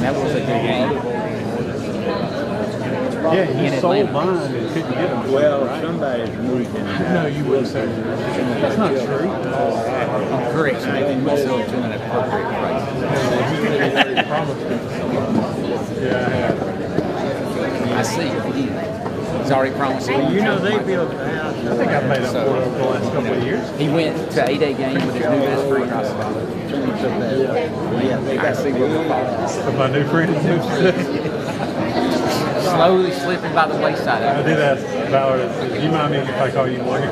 That was a good game. Yeah, you In sold Atlanta. mine and couldn't get them. Well, somebody's moving. No, you wouldn't say that. That's not true. Correct. Making will sell it to an appropriate price. Yeah, I have. I see. He's already promised. You know they built a house. I think I paid up for it over the last couple of years. He went to 8-day game with his new best friend. I see where we're falling. So my new friend Slowly slipping by the wayside. I did ask Ballard, do you mind me if I call you Morgan?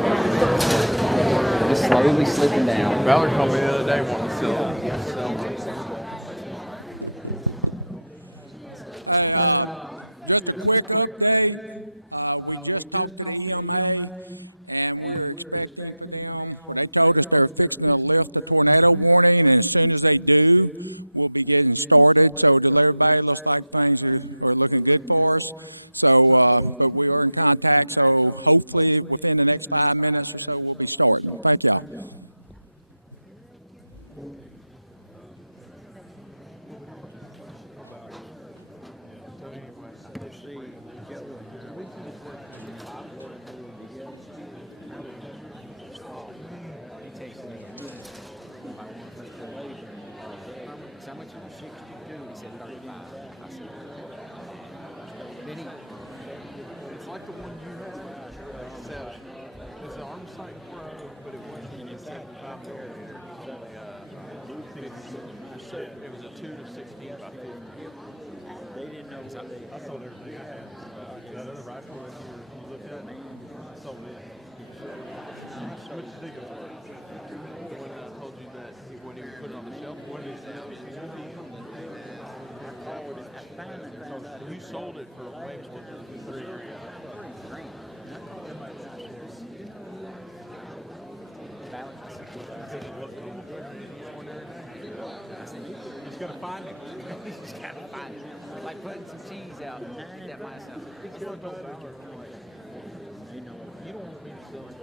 Just slowly slipping down. Ballard called me the other day wanting to sell. Hey, just a quick update. We just talked to the EMA, and we're expecting for them, well, they told us they're fixing to lift the tornado warning, and as soon as they do, we'll be getting started. So to everybody, looks like things are looking good for us. So, but we are in contact, so hopefully within the next 5 minutes or so, we'll be starting. Thank y'all. How much was 62? He said 35. I said, then he, It's like the one you had. It's an arm sight pro, but it wasn't in the 75 millimeter. It was a 2 to 16 by 50. They didn't know what they I sold everything I had. That other rifle that you looked at, I sold it. How much did they go for? When I told you that when he put it on the shelf, what did he say? You sold it for way more than 3 years. He's going to find it. you just gotta find it. Like putting some cheese out and get that myself. You don't want me to sell it.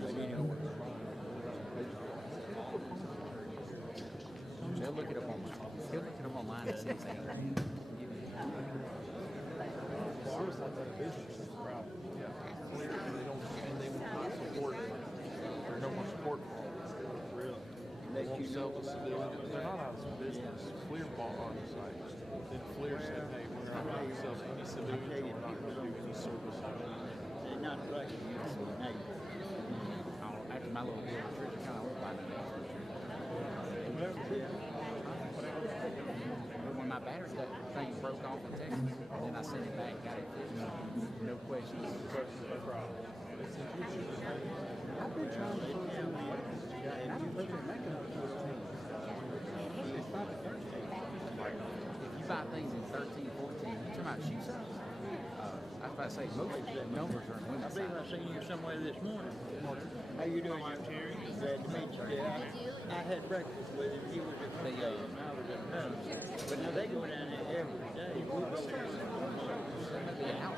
But anyway. He'll look it up online and see exactly. And they will not support it. There's no more support for it. They won't sell this. They're not out of business. Fleer bought on the site. Then Fleer said, hey, we're not going to sell any civilians, we're not going to do any service. They're not like it used to be. Now, After my little trip, kind of find it. When my battery thing broke off in Texas, then I sent it back, got it fixed. No questions. If you buy things in 13, 14, you talking about shoe size? I was about to say, most numbers are in I women's believe size. I seen you somewhere this morning. How you doing, young Terry? Glad to meet you. I had breakfast with him. He was at They, I was at home. But now they go down there every day. We go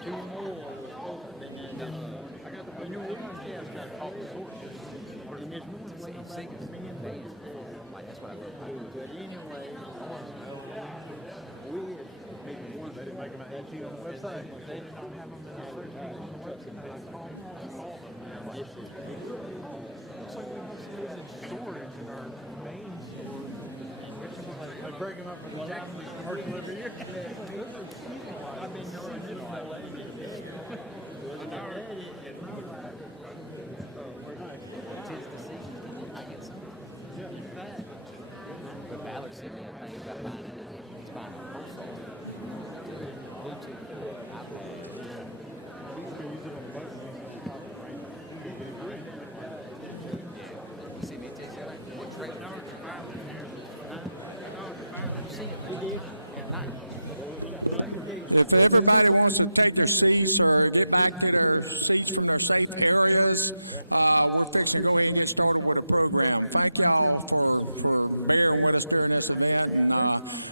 two more was open, and I got the new one. Yeah, I got all sorts. And this morning, when I'm back to being there. Like, that's what I love. But anyway, we They didn't make them at 18 on the website. They did not have them in the 13 on the website. I called them. this is Looks like we must lose in storage in our main store. Like breaking up for the Jacksonville commercial every year. I've been knowing this fella. Tis the season. I get something. But Ballard sent me a thing about buying it. He's buying a console. Bluetooth. He sent me a text like, what's right now? If everybody wants to take their seats or get back to their seats from their safe areas, we're fixing to go ahead and get started with the program. Thank y'all for bearing with us during this event, and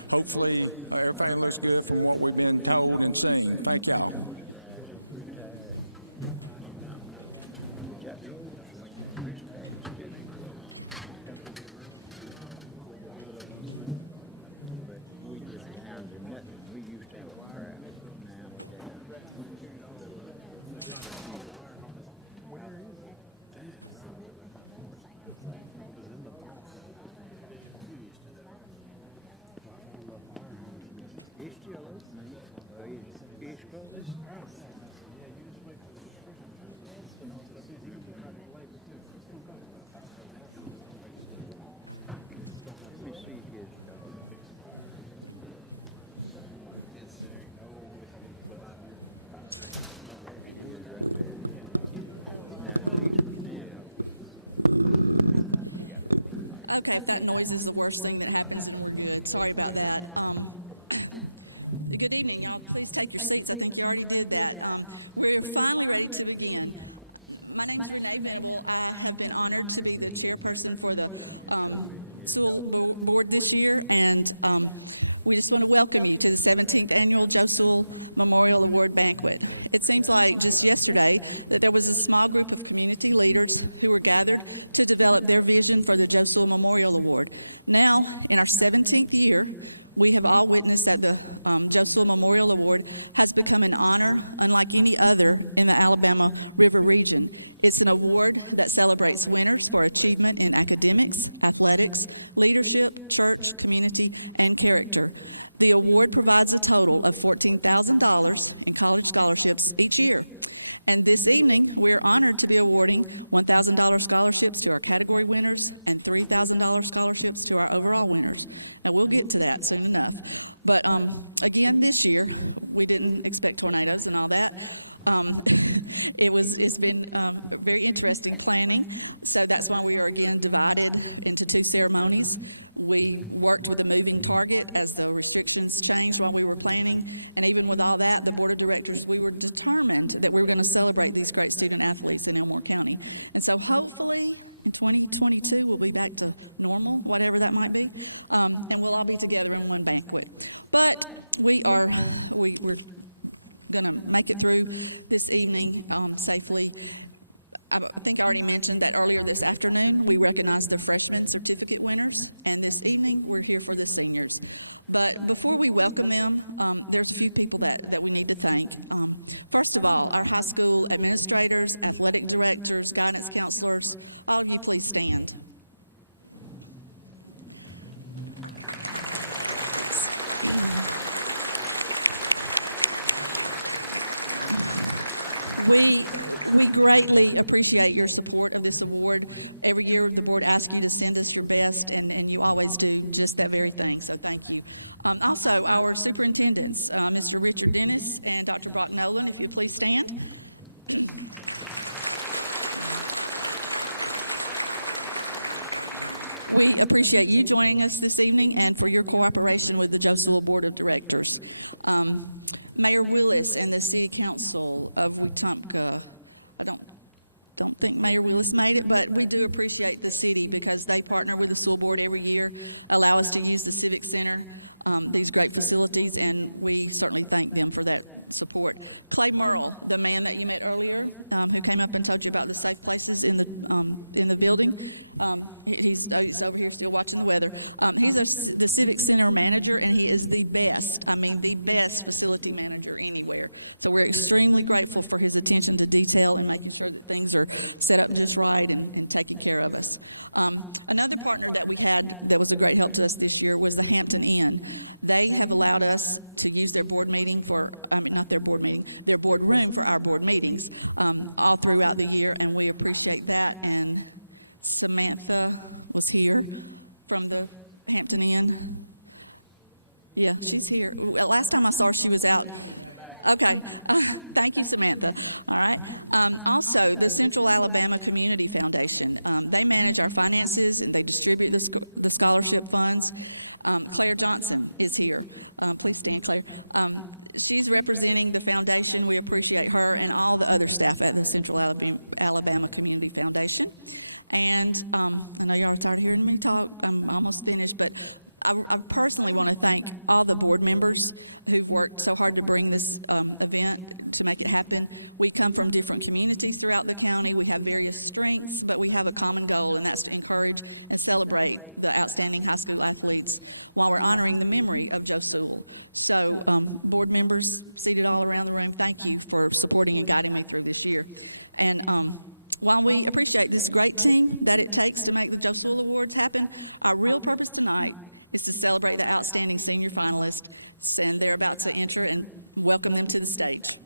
hopefully everything looks good from what we've been told and seen. Thank y'all. Okay, if that noise is the worst thing that happens, then we're good. Sorry about that. Good evening, y'all. Please take your seats. I think you already did that. We're finally ready to begin. My name is Renee Venable. I have been honored to be the chairperson for the Sewell Board this year, and we just want to welcome you to the 17th Annual Joe Sewell Memorial Award Banquet. It seems like just yesterday that there was a small group of community leaders who were gathered to develop their vision for the Joe Sewell Memorial Award. Now, in our 17th year, we have all witnessed that the Joe Sewell Memorial Award has become an honor unlike any other in the Alabama River region. It's an award that celebrates winners for achievement in academics, athletics, leadership, church, community, and character. The award provides a total of $14,000 in college scholarships each year. And this evening, we're honored to be awarding $1,000 scholarships to our category winners and $3,000 scholarships to our overall winners. Now, we'll get to that soon enough. But again, this year, we didn't expect tornadoes and all that. It's been very interesting planning, so that's why we are again divided into two ceremonies. We worked with a moving target as the restrictions changed while we were planning, and even with all that, the board of directors, we were determined that we were going to celebrate these great student athletes in Elmore County. And so hopefully in 2022 we'll be back to normal, whatever that might be, and we'll all be together in one banquet. But we're going to make it through this evening safely. I think I already mentioned that earlier this afternoon we recognized the freshman certificate winners, and this evening we're here for the seniors. But before we welcome them, there's a few people that we need to thank. First of all, our high school administrators, athletic directors, guidance counselors, all of you please stand. We greatly appreciate your support of this award. Every year the board asks you to send us your best, and you always do just that very thing, so thank you. Also, our superintendents, Mr. Richard Dennis and Dr. Brock Nolan, if you please stand. We appreciate you joining us this evening and for your cooperation with the Joe Sewell Board of Directors. Mayor Willis and the City Council of Wetumpka, I don't think Mayor Willis made it, but we do appreciate the city because they partner with the Sewell Board every year, allow us to use the Civic Center, these great facilities, and we certainly thank them for that support. Clay Merle, the man that you met earlier, who came up and told you about the safe places in the building, he's over here still watching the weather. He's the Civic Center manager, and he is the best facility manager anywhere. So we're extremely grateful for his attention to detail and making sure that things are set up just right and taking care of us. Another partner that we had that was a great help to us this year was the Hampton Inn. They have allowed us to use their board meeting their boardroom for our board meetings all throughout the year, and we appreciate that. And Samantha was here from the Hampton Inn. Yeah, she's here. Well, last time I saw her, she was out. Okay, thank you, Samantha. All right. Also, the Central Alabama Community Foundation. They manage our finances and they distribute the scholarship funds. Claire Johnson is here. Please stand, Claire. She's representing the foundation. We appreciate her and all the other staff at the Central Alabama Community Foundation. And I know y'all are tired of hearing me talk. I'm almost finished, but I personally want to thank all the board members who've worked so hard to bring this event to make it happen. We come from different communities throughout the county. We have various strengths, but we have a common goal, and that's to encourage and celebrate the outstanding high school athletes while we're honoring the memory of Joe Sewell. So board members seated all around the room, thank you for supporting and guiding me through this year. And while we appreciate this great team that it takes to make the Joe Sewell Awards happen, our real purpose tonight is to celebrate the outstanding senior finalists, and they're about to enter, and welcome them to the stage.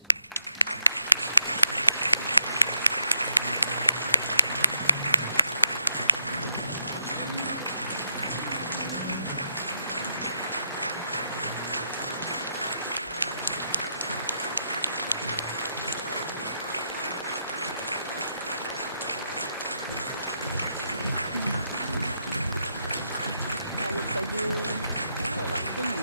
good. They look like thin.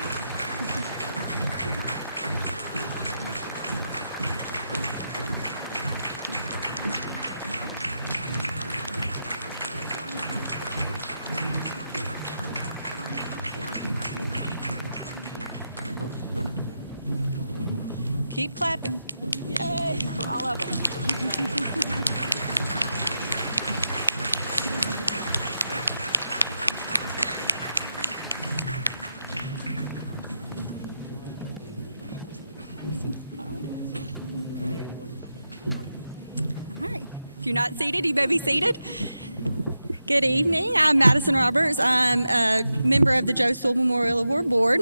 Keep clapping. Yay for all of them. All right. If you're not seated, you may be seated. Good evening. I'm Madison Roberts. I'm a member of the Joe Sewell Memorial Award Board.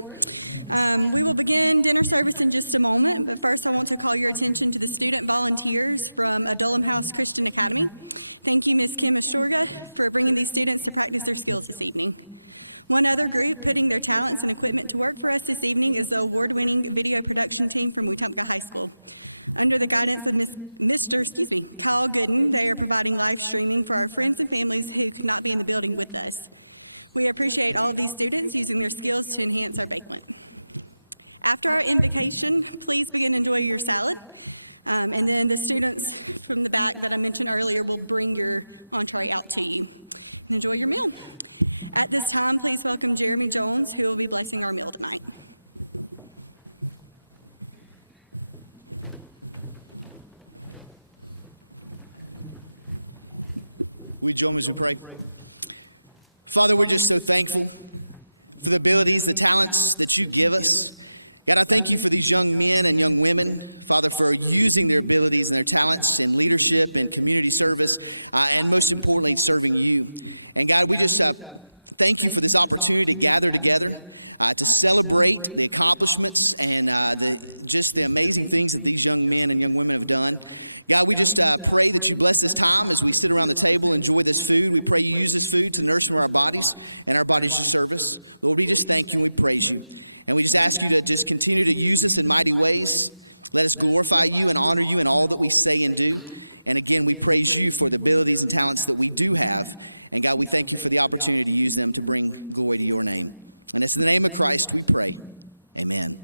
We will begin dinner service in just a moment, but first I want to call your attention to the student volunteers from Adullam House Christian Academy. Thank you, Ms. Kim Astorga, for bringing these students to practice their skills this evening. One other group putting their talents and equipment to work for us this evening is the award-winning video production team from Wetumpka High School. Under the guidance of Mr. Kyle Gooden, they are providing live streaming for our friends and families who could not be in the building with us. We appreciate all of these students using their skills to enhance our banquet. After our invocation, please begin enjoying your salad. And then the students from the back that I mentioned earlier will bring your entree out to you. And enjoy your meal. At this time, please welcome Jeremy Jones, who will be blessing our meal tonight. Will you join me as we pray? Father, we're just so thankful for the abilities, the talents that you give us. God, I thank you for these young men and young women, Father, for using their abilities and their talents in leadership and community service, and most importantly, serving you. And God, we just thank you for this opportunity to gather together, to celebrate the accomplishments and the amazing things that these young men and young women have done. God, we just pray that you bless this time as we sit around the table, enjoy this food. We pray you use this food to nourish our bodies and our bodies to service. Lord, we just thank you and we praise you. And we just ask you to just continue to use us in mighty ways. Let us glorify you and honor you in all that we say and do. And again, we praise you for the abilities and talents that we do have. And God, we thank you for the opportunity to use them to bring glory to your name. And it's in the name of Christ we pray. Amen.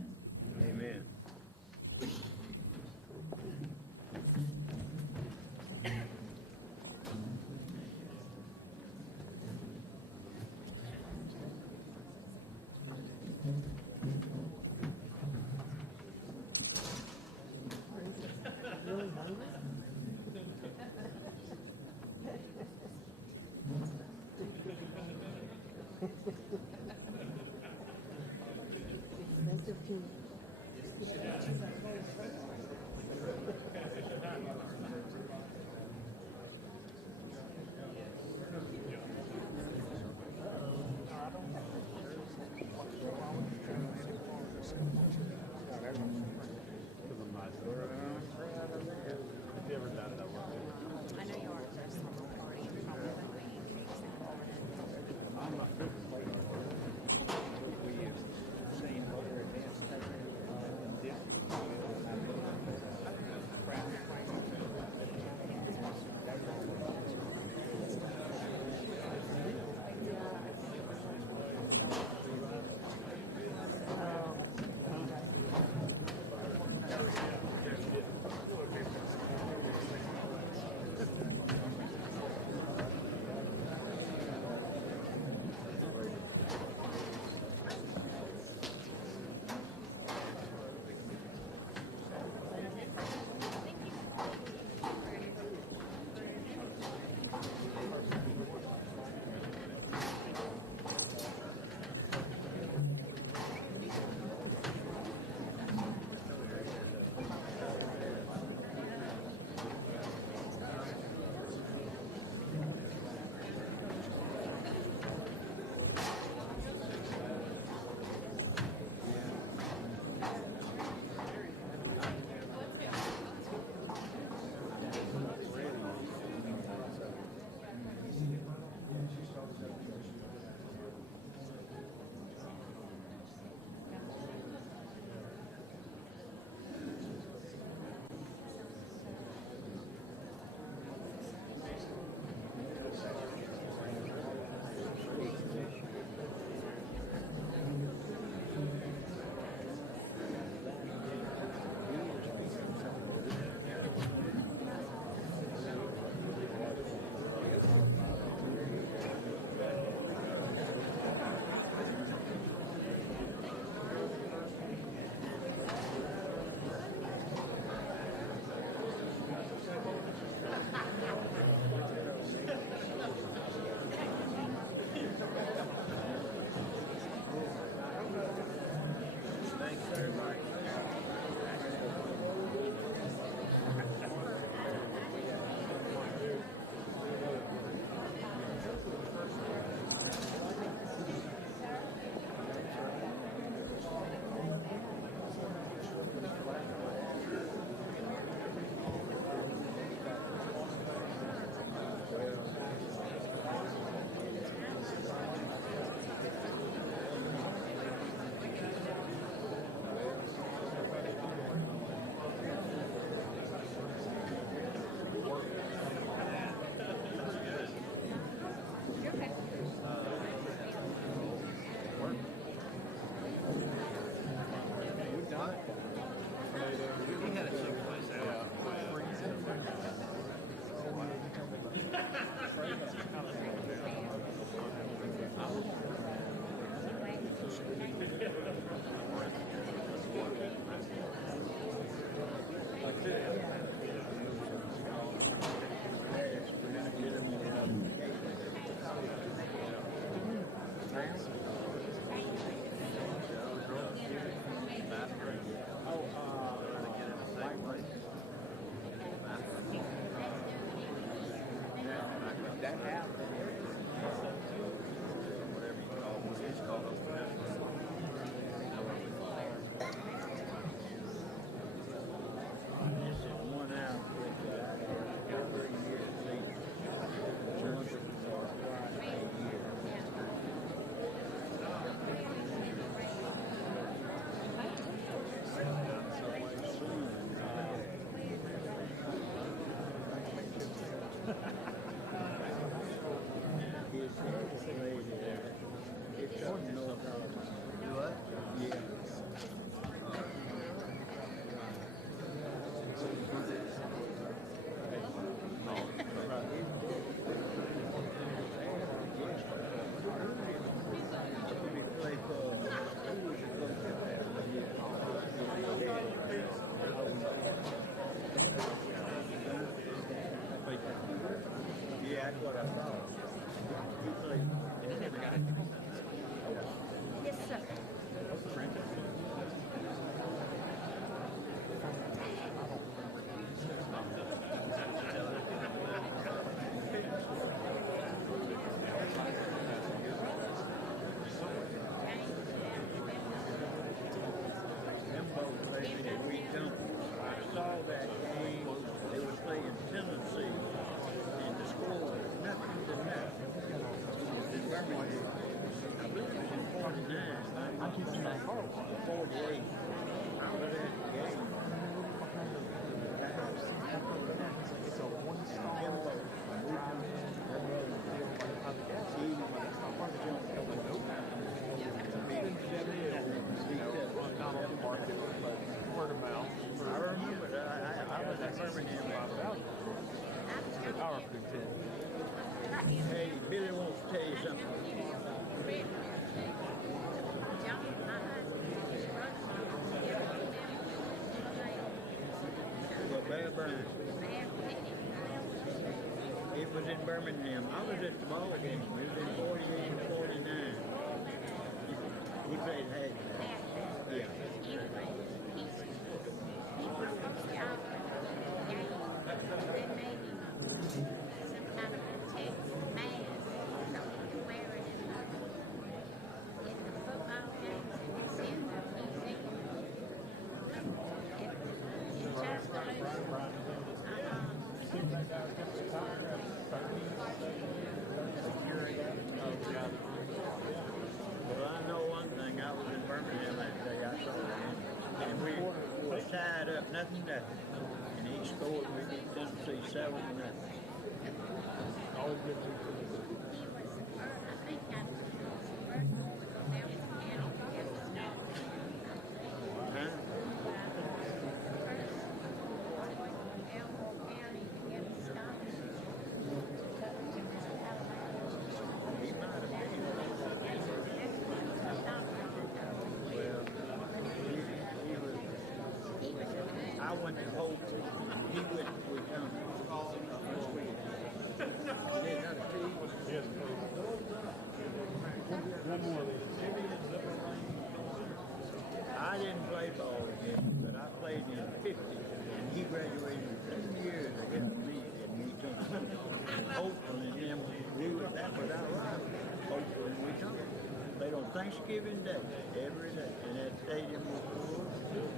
Thanksgiving Day, every day. And that stadium was full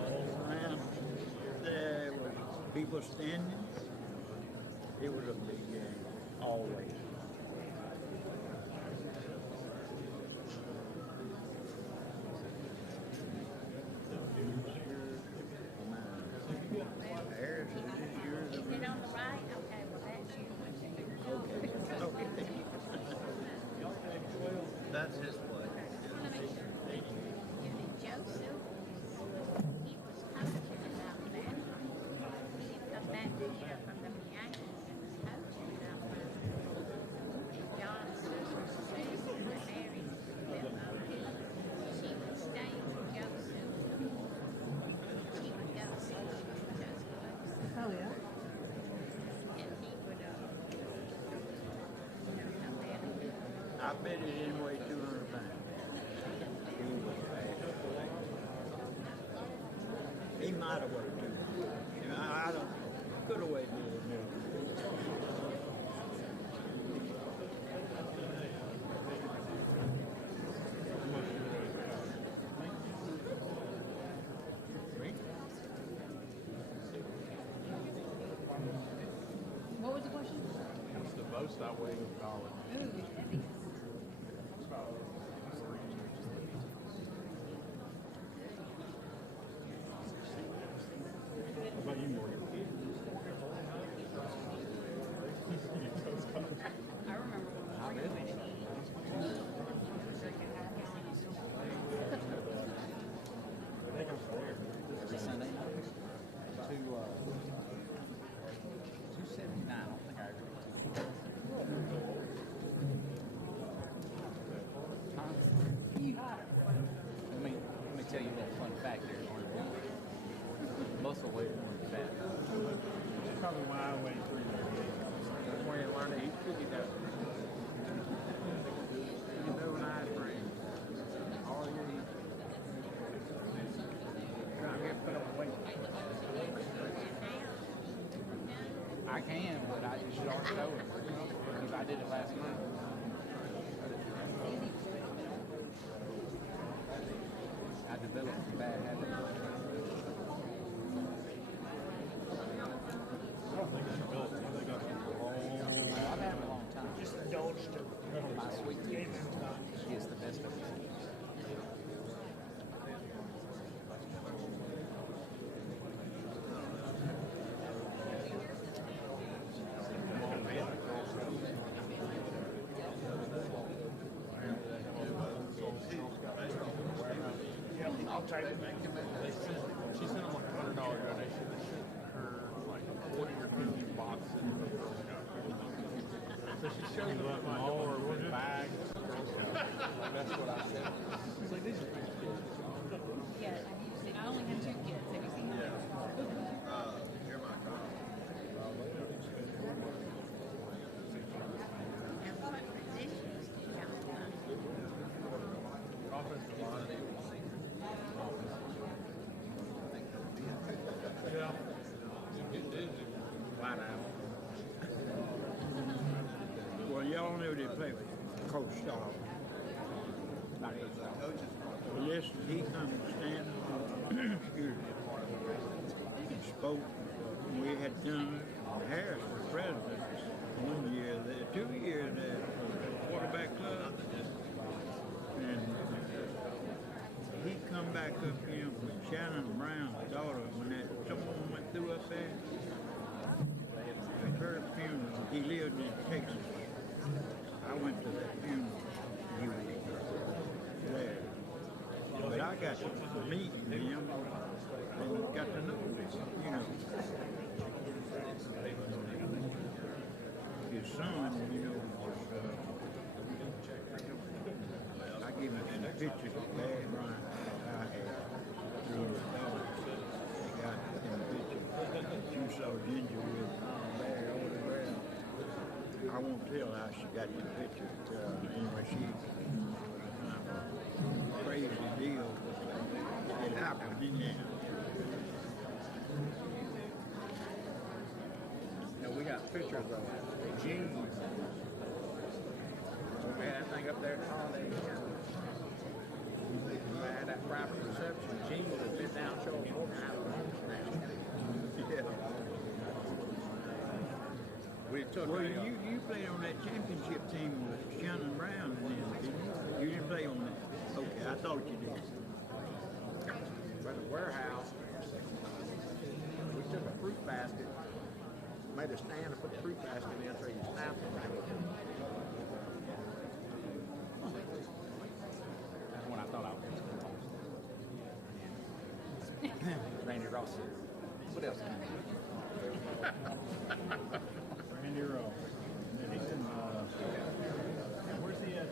all around. There was people standing. It was a big game, always. That's his play. I bet he didn't weigh 200 pounds. He might have weighed 200. I don't. He could have weighed 200. It's the most I weighed in college. Sunday to 279. I think I Let me tell you a little fun fact here. Muscle weight is fat. Probably when I went through when I learned to eat cookies out. You know, an eye frame. All you eat. Trying to get put on weight. I can, but I just don't know it because I did it last month. I developed some bad habits. I've had it a long time. Just indulged in my sweet tea. She is the best of it. So she showed me what my Or with bags. That's what I said. flat out. Well, y'all know they play with Coach Star. Yes, he understands. Spoke. We had done Harris as president 1 year there, 2 years there, quarterback club. And he come back up here with Shannon Brown's daughter when that someone went through up there. Her funeral. He lived in Texas. I went to that funeral. He was there. But I got to meet him and got to know him, you know. His son, you know, I give him the pictures of Barry Bryant I had through his daughter. Got him pictures. You saw Ginger with Barry over there. I won't tell how she got the picture. Anyway, she crazy deal. It happened to me. Now we got pictures of Gene. Had that thing up there all day. Well, you played on that championship team with Shannon Brown, and you didn't play on that. Okay, I thought you did. But the warehouse, we took a fruit basket, made a stand and put the fruit basket in so you can snap it back. That's what I thought I was. Randy Ross said, what else? Randy Rowe. Where's he at?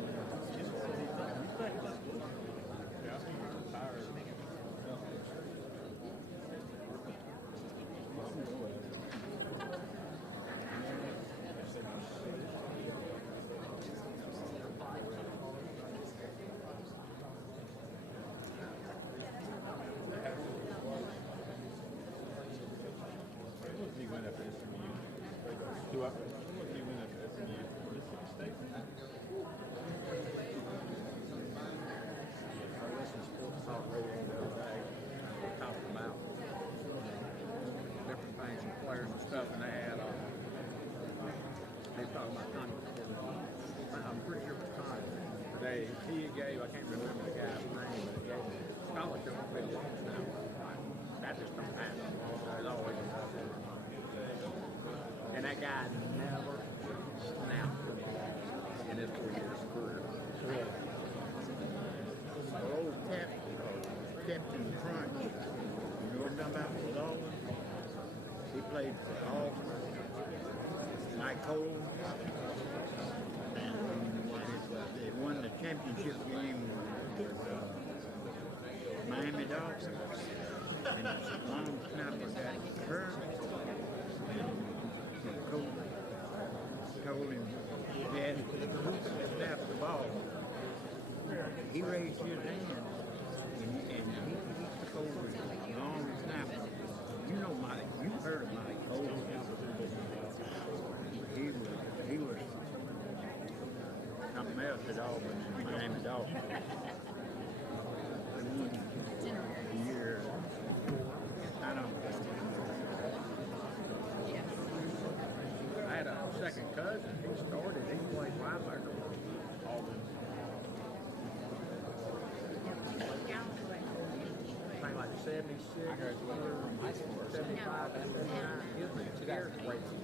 And that guy never snapped in his 4 years career. Old Captain Crunch. You know what I'm talking about? The dog? He played for the Hawks, Mike Cole, and they won the championship game with Miami Dolphins. And long snapper got hurt. Coach told him he had to snap the ball. He raised his hand and he told him long snapper. You know Mike, you heard of Mike Cole. He was something else at all with Miami Dolphins. I had a second cousin who started, he played linebacker. Thing like 76, 75, 79, his hair is crazy.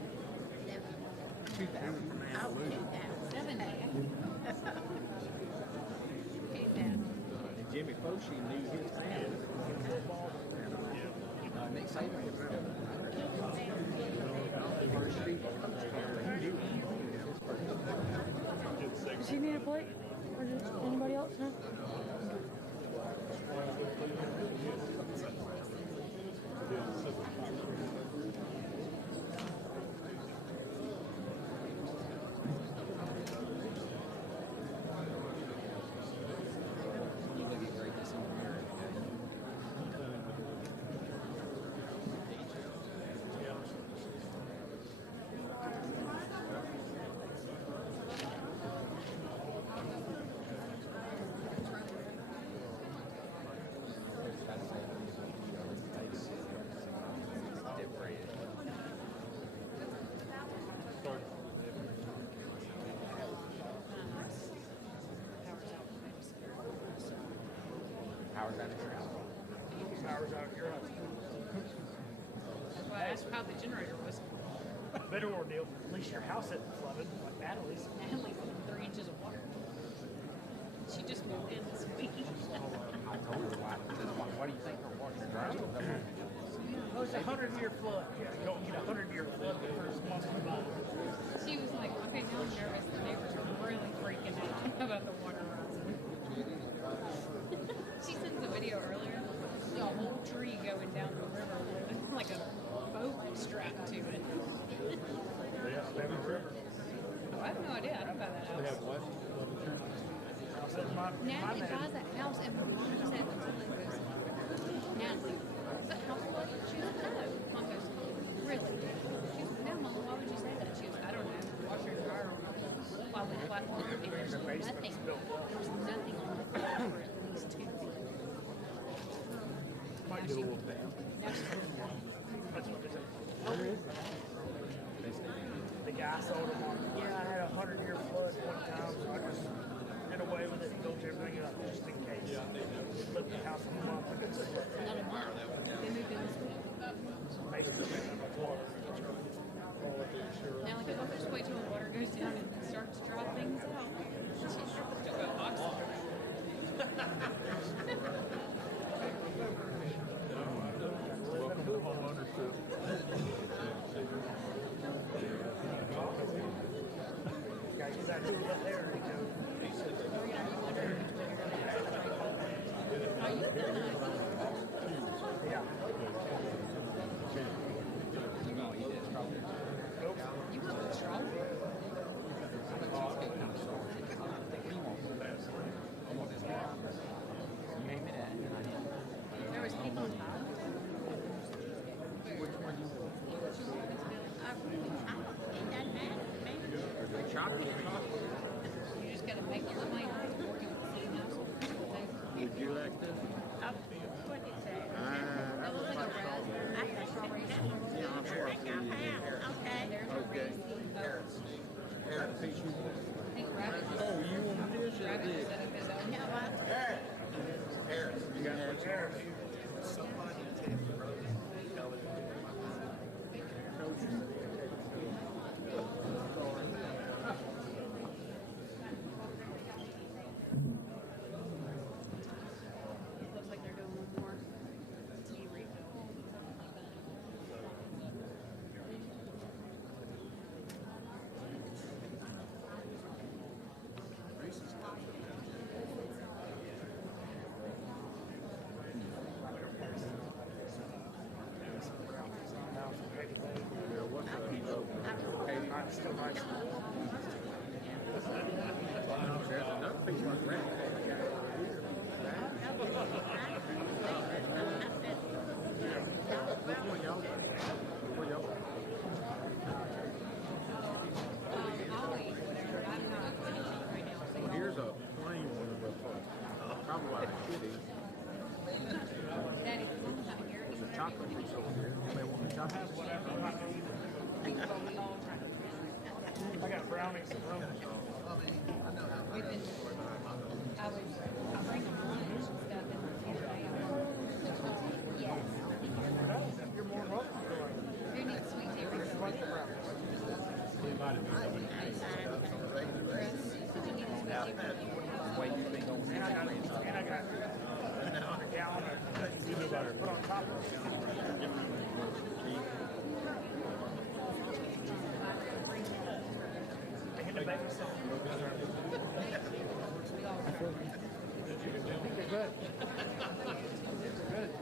Jimmy Foshee knew his hand. Nick Saban was remember. Does he need a plate? Or does anybody else know? Howard's out of your house. Howard's out of your house. Well, I asked how the generator was. Better ordeal. At least your house isn't flooded like Natalie's. Natalie from 3 inches of water. She just moved in this week. What do you think of what the driver? Oh, it's a 100-year flood. Yeah, you don't get a 100-year flood the first month of the month. She was like, okay, how nervous the neighbors were really freaking out about the water rising. She sent us a video earlier. The whole tree going down the river with like a boat strapped to it. Oh, I have no idea. I don't know that house. Natalie buys that house and it becomes that. Natalie. She's like, how much? She doesn't know. You don't know. Really? She's like, no, man, why would you say that? She was like, I don't know. Washers are on the platform. There's nothing. There's nothing on the floor. It was too big. Might get a little bit. The guy said I got brownies and roses.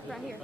Right here.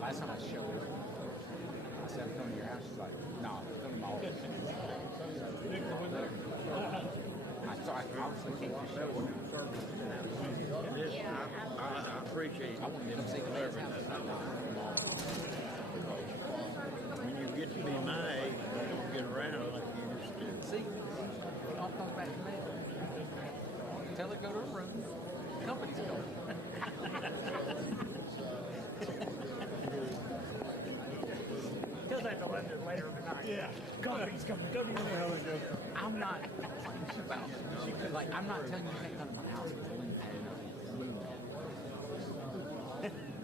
Last time I showed her, I said, come to your house. She's like, no, come to my office. I obviously can't do that one. I appreciate it. I want them to take care of it. When you get to be my age, you don't get around like you used to. See, I'll come back to me. Tell her to go to her room. Company's going. Because I know that later in the night. Yeah. Company's coming. I'm not about like I'm not telling you you can't come to my house.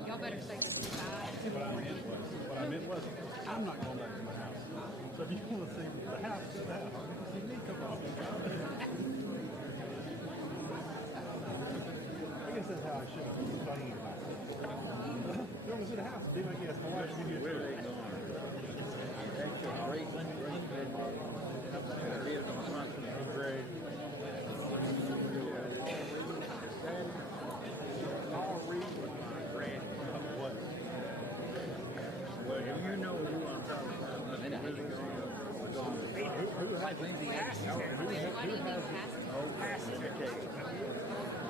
Y'all better stay inside. What I meant was, I'm not going back to my house. So if you want to see the house, you need to come off. I guess that's how I should be running it. You want to see the house? See what I get. My wife, you do really. Great.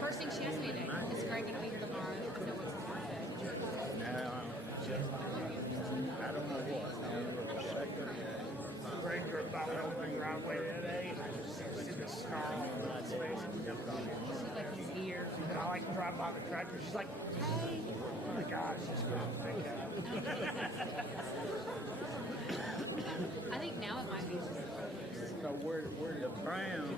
First thing she asked me is Greg going to be here tomorrow? I don't know what. Greg drove by the open driveway today, and I just see the scar on his face. I like to drive by the tractor. She's like, oh my gosh. I think now it might be. So where the brown,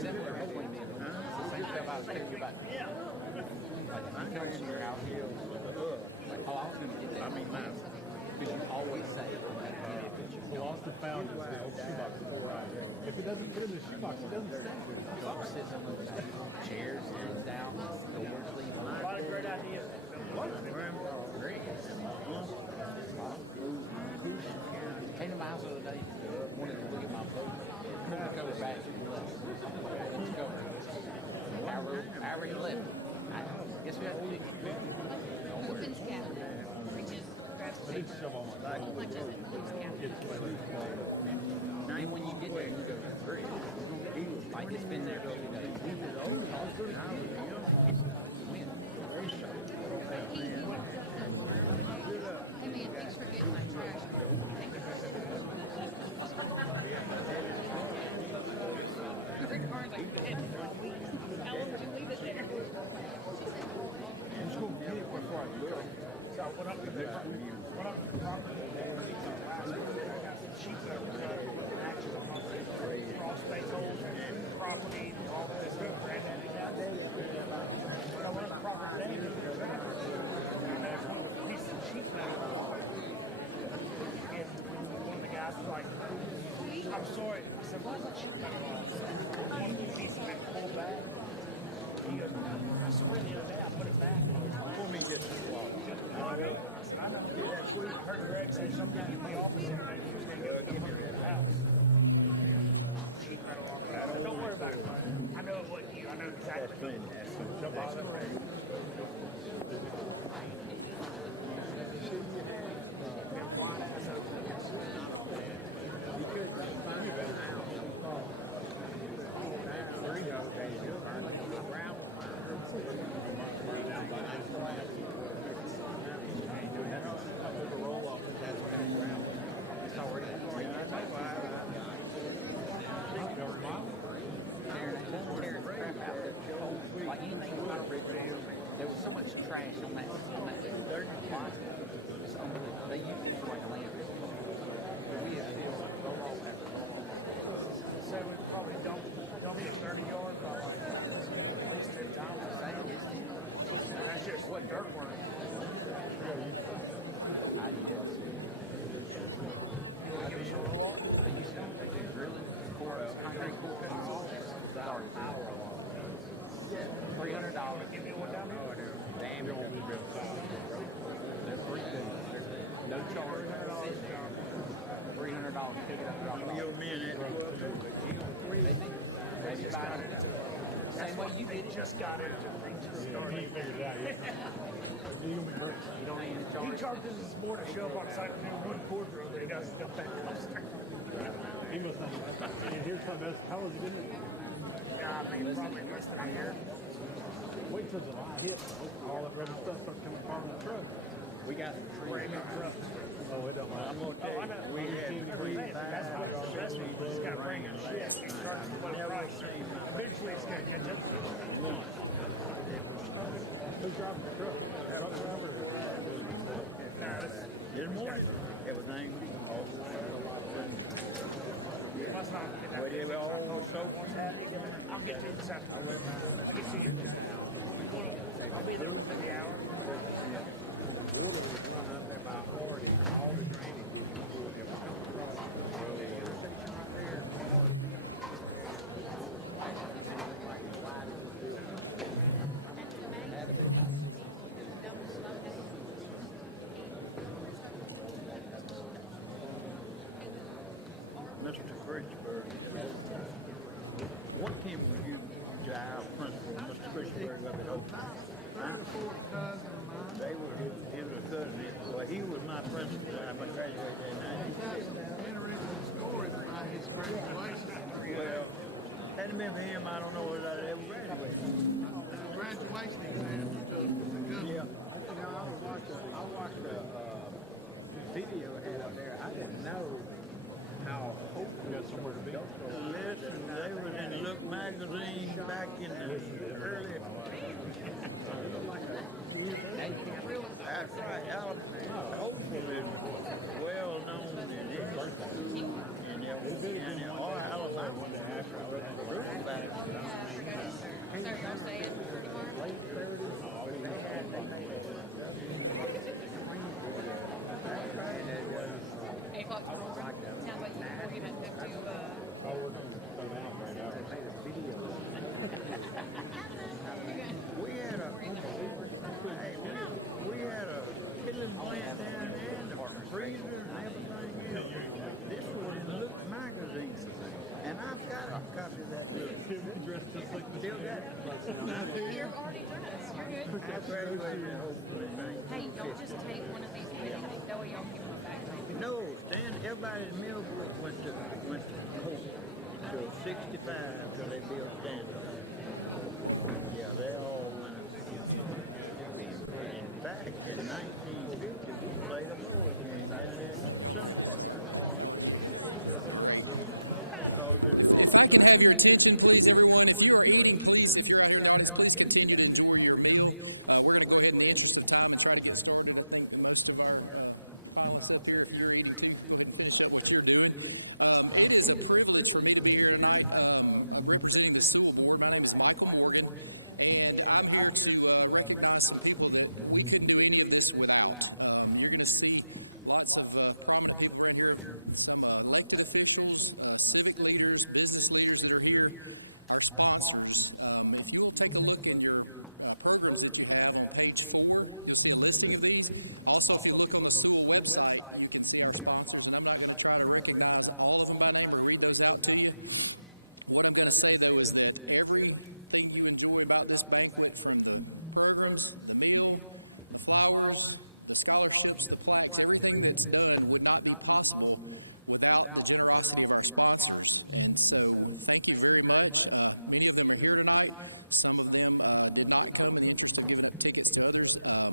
Similar hopefully huh? So think about it, think about it. Yeah. Like I'm telling you out here, like how often I mean, my, people always say We lost the founder. If it doesn't fit in the shoebox, it doesn't fit. sitting up with chairs, sits down, doors leaking. A lot of great ideas. Came to my house the other day, wanted to look at my boat, cover back to the left. However you left. Guess we have to leave. Ethan's cat. We just grabbed I need to shove all my bags. lunches at Ethan's cat. And when you get there, you go, great. Like it's been there. Hey, don't just take one of these with you. That way y'all keep them back. No, then everybody in Millwood went to Hope till 65 till they built Stanley. Yeah, they all went. In fact, in 1950, we played a board game. Y'all are ready to start. How are you? Great. If I can have your attention, please, everyone. If you are eating, please, if you're out here in the audience, please continue to enjoy your meal. We're going to go ahead in the interest of time and try to get started. I think most of our finalists up here, if you're eating too, go ahead and finish up what you're doing. It is a privilege for me to be here tonight representing the Sewell Board. My name is Michael Morgan, and I'm here to recognize some people that we couldn't do any of this without. You're going to see lots of prominent people around here, some elected officials, civic leaders, business leaders that are here, our sponsors. If you will take a look in your programs that you have on page 4, you'll see a listing of these. Also, if you look on the Sewell website, you can see our sponsors, and I'm not going to try to recognize all of them by name or read those out to you. What I'm going to say, though, is that everything you enjoy about this banquet, from the programs, the meal, the flowers, the scholarships, the plaques, everything that's done would not be possible without the generosity of our sponsors. And so thank you very much. Many of them are here tonight. Some of them did not come in the interest of giving up tickets to others. I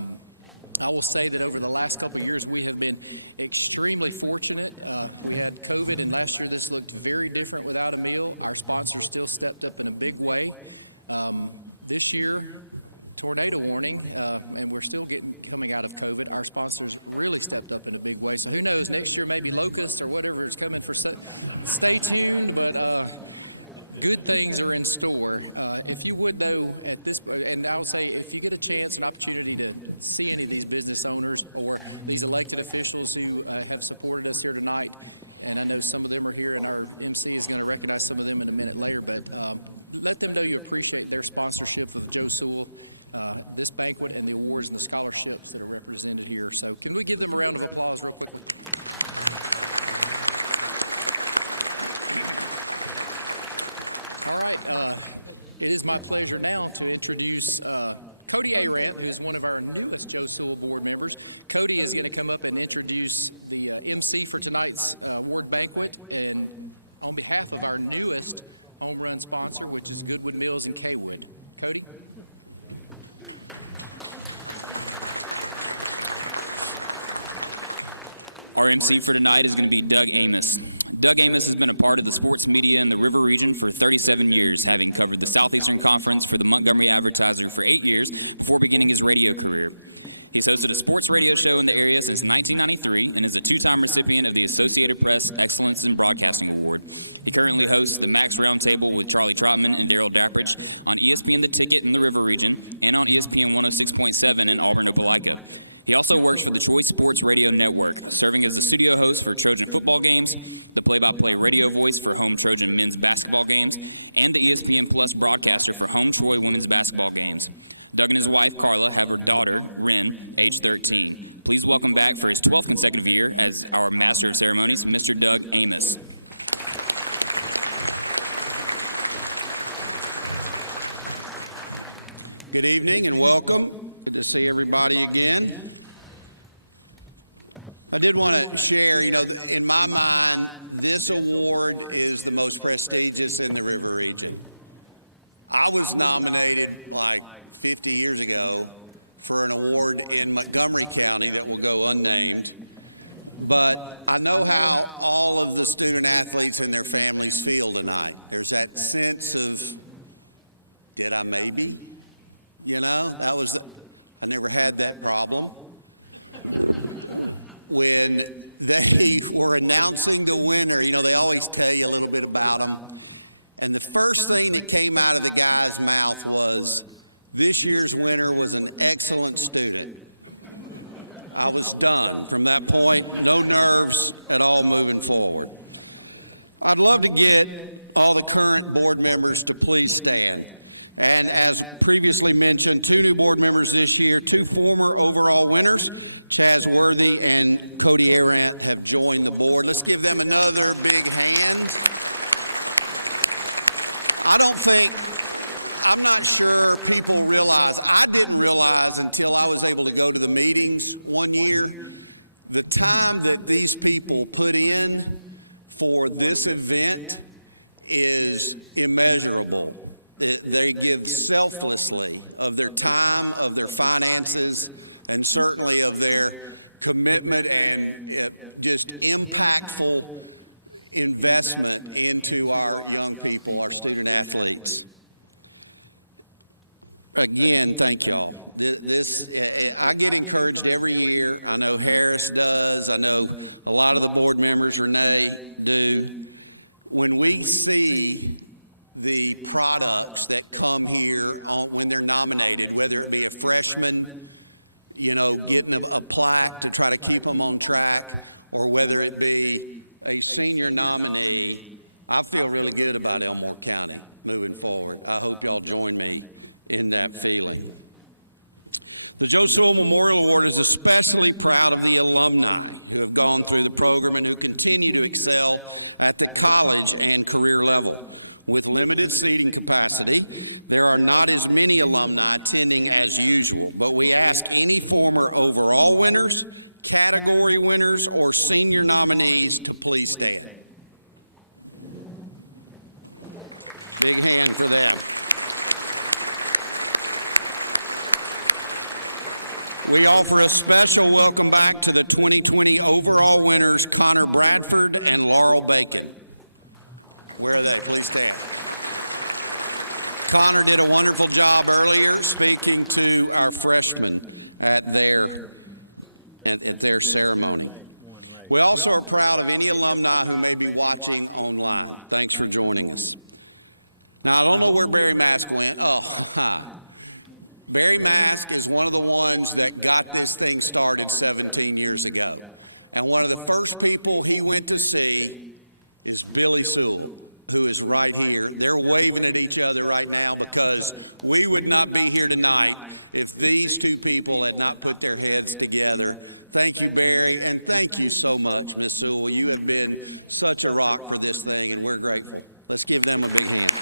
will say that over the last couple of years, we have been extremely fortunate. We had COVID, and last year this looked very different without a meal. Our sponsors still stepped up in a big way. This year, tornado warning, and we're still coming out of COVID. Our sponsors really stepped up in a big way. So who knows, next year maybe locusts or whatever is coming for. Stay tuned, but good things are in store. If you would, though, at this, and I'll say, if you get a chance, an opportunity to see any of these business owners or these elected officials who have supported us here tonight, and I know some of them are here, and our MC is going to recognize some of them in a minute later, but let them know you appreciate their sponsorship of Joe Sewell, this banquet, and the awards and the scholarships that are represented here. So can we give them a round of applause real quickly? All right, it is my pleasure now to introduce Cody Arant, who is one of our newest Joe Sewell board members. Cody is going to come up and introduce the MC for tonight's award banquet, and on behalf of our newest home run sponsor, which is Goodwood Mills and Kaywood. Cody? Our MC for tonight is going to be Doug Amos. Doug Amos has been a part of the sports media in the River region for 37 years, having covered the Southeastern Conference for the Montgomery Advertiser for 8 years before beginning his radio career. He's hosted a sports radio show in the area since 1993 and is a two-time recipient of the Associated Press Excellence in Broadcasting Award. He currently hosts the Max Roundtable with Charlie Trotman and Daryl Dappridge on ESPN The Ticket in the River region and on ESPN 106.7 in Auburn, Opelika. He also works for the Choice Sports Radio Network, serving as the studio host for Trojan football games, the play-by-play radio voice for home Trojan men's basketball games, and the ESPN Plus broadcaster for home Troy women's basketball games. Doug and his wife, Carla, have a daughter, Ren, age 13. Please welcome back for his 12th consecutive year as our Master of Ceremonies, Mr. Doug Amos. Good evening and welcome. Good to see everybody again. I did want to share, in my mind, this award is the most prestigious in the River region. I was nominated like 50 years ago for an award in Montgomery County that will go unnamed, but I know how all of the student athletes and their families feel tonight. There's that sense of, did I maybe? I never had that problem. When they were announcing the winner, they always tell you a little bit about them. And the first thing that came out of the guy's mouth was, this year's winner was an excellent student. I was done. From that point, no nerves at all moving forward. I'd love to get all the current board members to please stand. And as previously mentioned, 2 new board members this year, 2 former overall winners, Chaz Worthy and Cody Arant, have joined the board. Let's give them another big hand. I'm not sure people realize, I didn't realize until I was able to go to the meetings one year, the time that these people put in for this event is immeasurable. They give selflessly of their time, of their finances, and certainly of their commitment and just impactful investment into our young people, our student athletes. Again, thank y'all. I get encouraged every year. I know Harris does. I know a lot of the board members, Renee, do. When we see the products that come here when they're nominated, whether it be a freshman, getting a plaque to try to keep them on track, or whether it be a senior nominee, I feel really good about Elmore County moving forward. I hope y'all join me in that feeling. The Joe Sewell Memorial Award is especially proud of the alumni who have gone through the program and who continue to excel at the college and career level. With limited seating capacity, there are not as many alumni attending as usual, but we ask any former overall winners, category winners, or senior nominees to please stand. Big hand for them. We offer a special welcome back to the 2020 overall winners, Connor Bradford and Laurel Bacon. Where are they? Please stand. Connor did a wonderful job earlier speaking to our freshmen at their ceremony. We also are proud of any alumni who may be watching online. Thanks for joining us. Now, I don't know where Barry Mask went. Barry Mask is one of the ones that got this thing started 17 years ago. And one of the first people he went to see is Billy Sewell, who is right here. They're waving at each other right now because we would not be here tonight if these two people had not put their heads together. Thank you, Barry, and thank you so much, Miss Sewell. You have been such a rock for this thing, and we're grateful. Let's give them a big hand.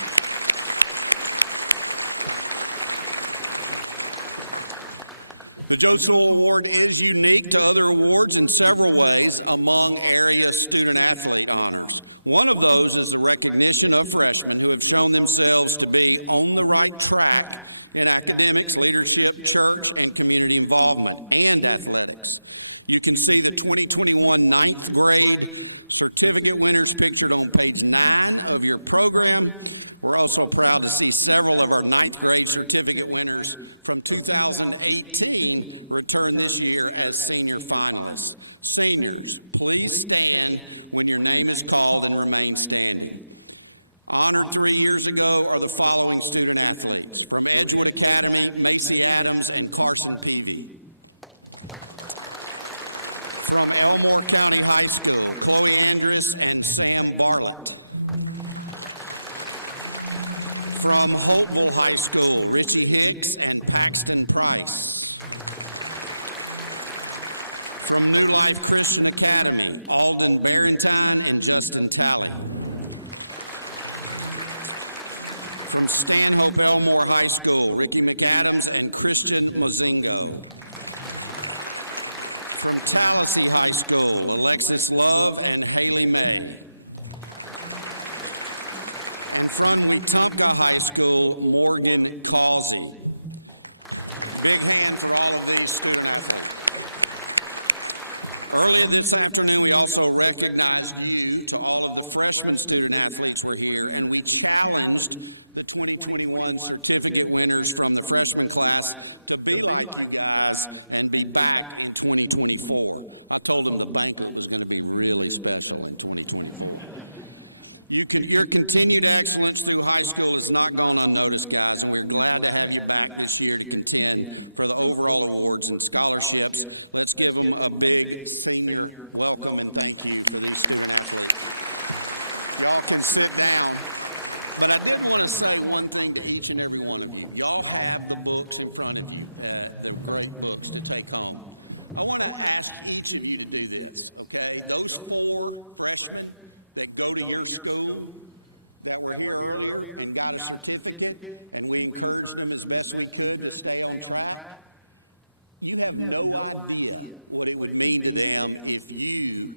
The Joe Sewell Award is unique to other awards in several ways among area student athlete honors. One of those is the recognition of freshmen who have shown themselves to be on the right track in academics, leadership, church, and community involvement, and athletics. You can see the 2021 ninth grade certificate winners pictured on page 9 of your program. We're also proud to see several of our ninth grade certificate winners from 2018 return this year as senior finalists. Seniors, please stand when your name is called and remain standing. Honored 3 years ago are the following student athletes. From Edgewood Academy, Macy Adams and Carson Peavy. From Elmore County High School, Chloe Andrus and Sam Bartlett. From Holtville High School, Richie Hicks and Paxton Price. From New Life Christian Academy, Alden Barentine and Justin Talley. From Stanhope Elmore High School, Ricky McAdams and Christian Mozingo. From Tallahassee High School, Alexis Love and Haley May. And from Wetumpka High School, Morgan Causey. Big hand for all of these student athletes. Earlier this afternoon, we also recognized you to all of the freshman student athletes were here, and we challenged the 2021 certificate winners from the freshman class to be like you guys and be back in 2024. I told them the banquet was going to be really special in 2024. Your continued excellence through high school has not gone unnoticed, guys, and we're glad to have you back this year to contend for the overall awards and scholarships. Let's give them a big senior welcome and thank you for these student athletes. Y'all can sit down, but I did want to say one thing to each and every one of you. Y'all have the books in front of you, the great books to take home. I want to ask each of you to do this, okay? Those 4 freshmen that go to your school that were here earlier and got a certificate, and we encouraged them as best we could to stay on track. You have no idea what it would mean to them if you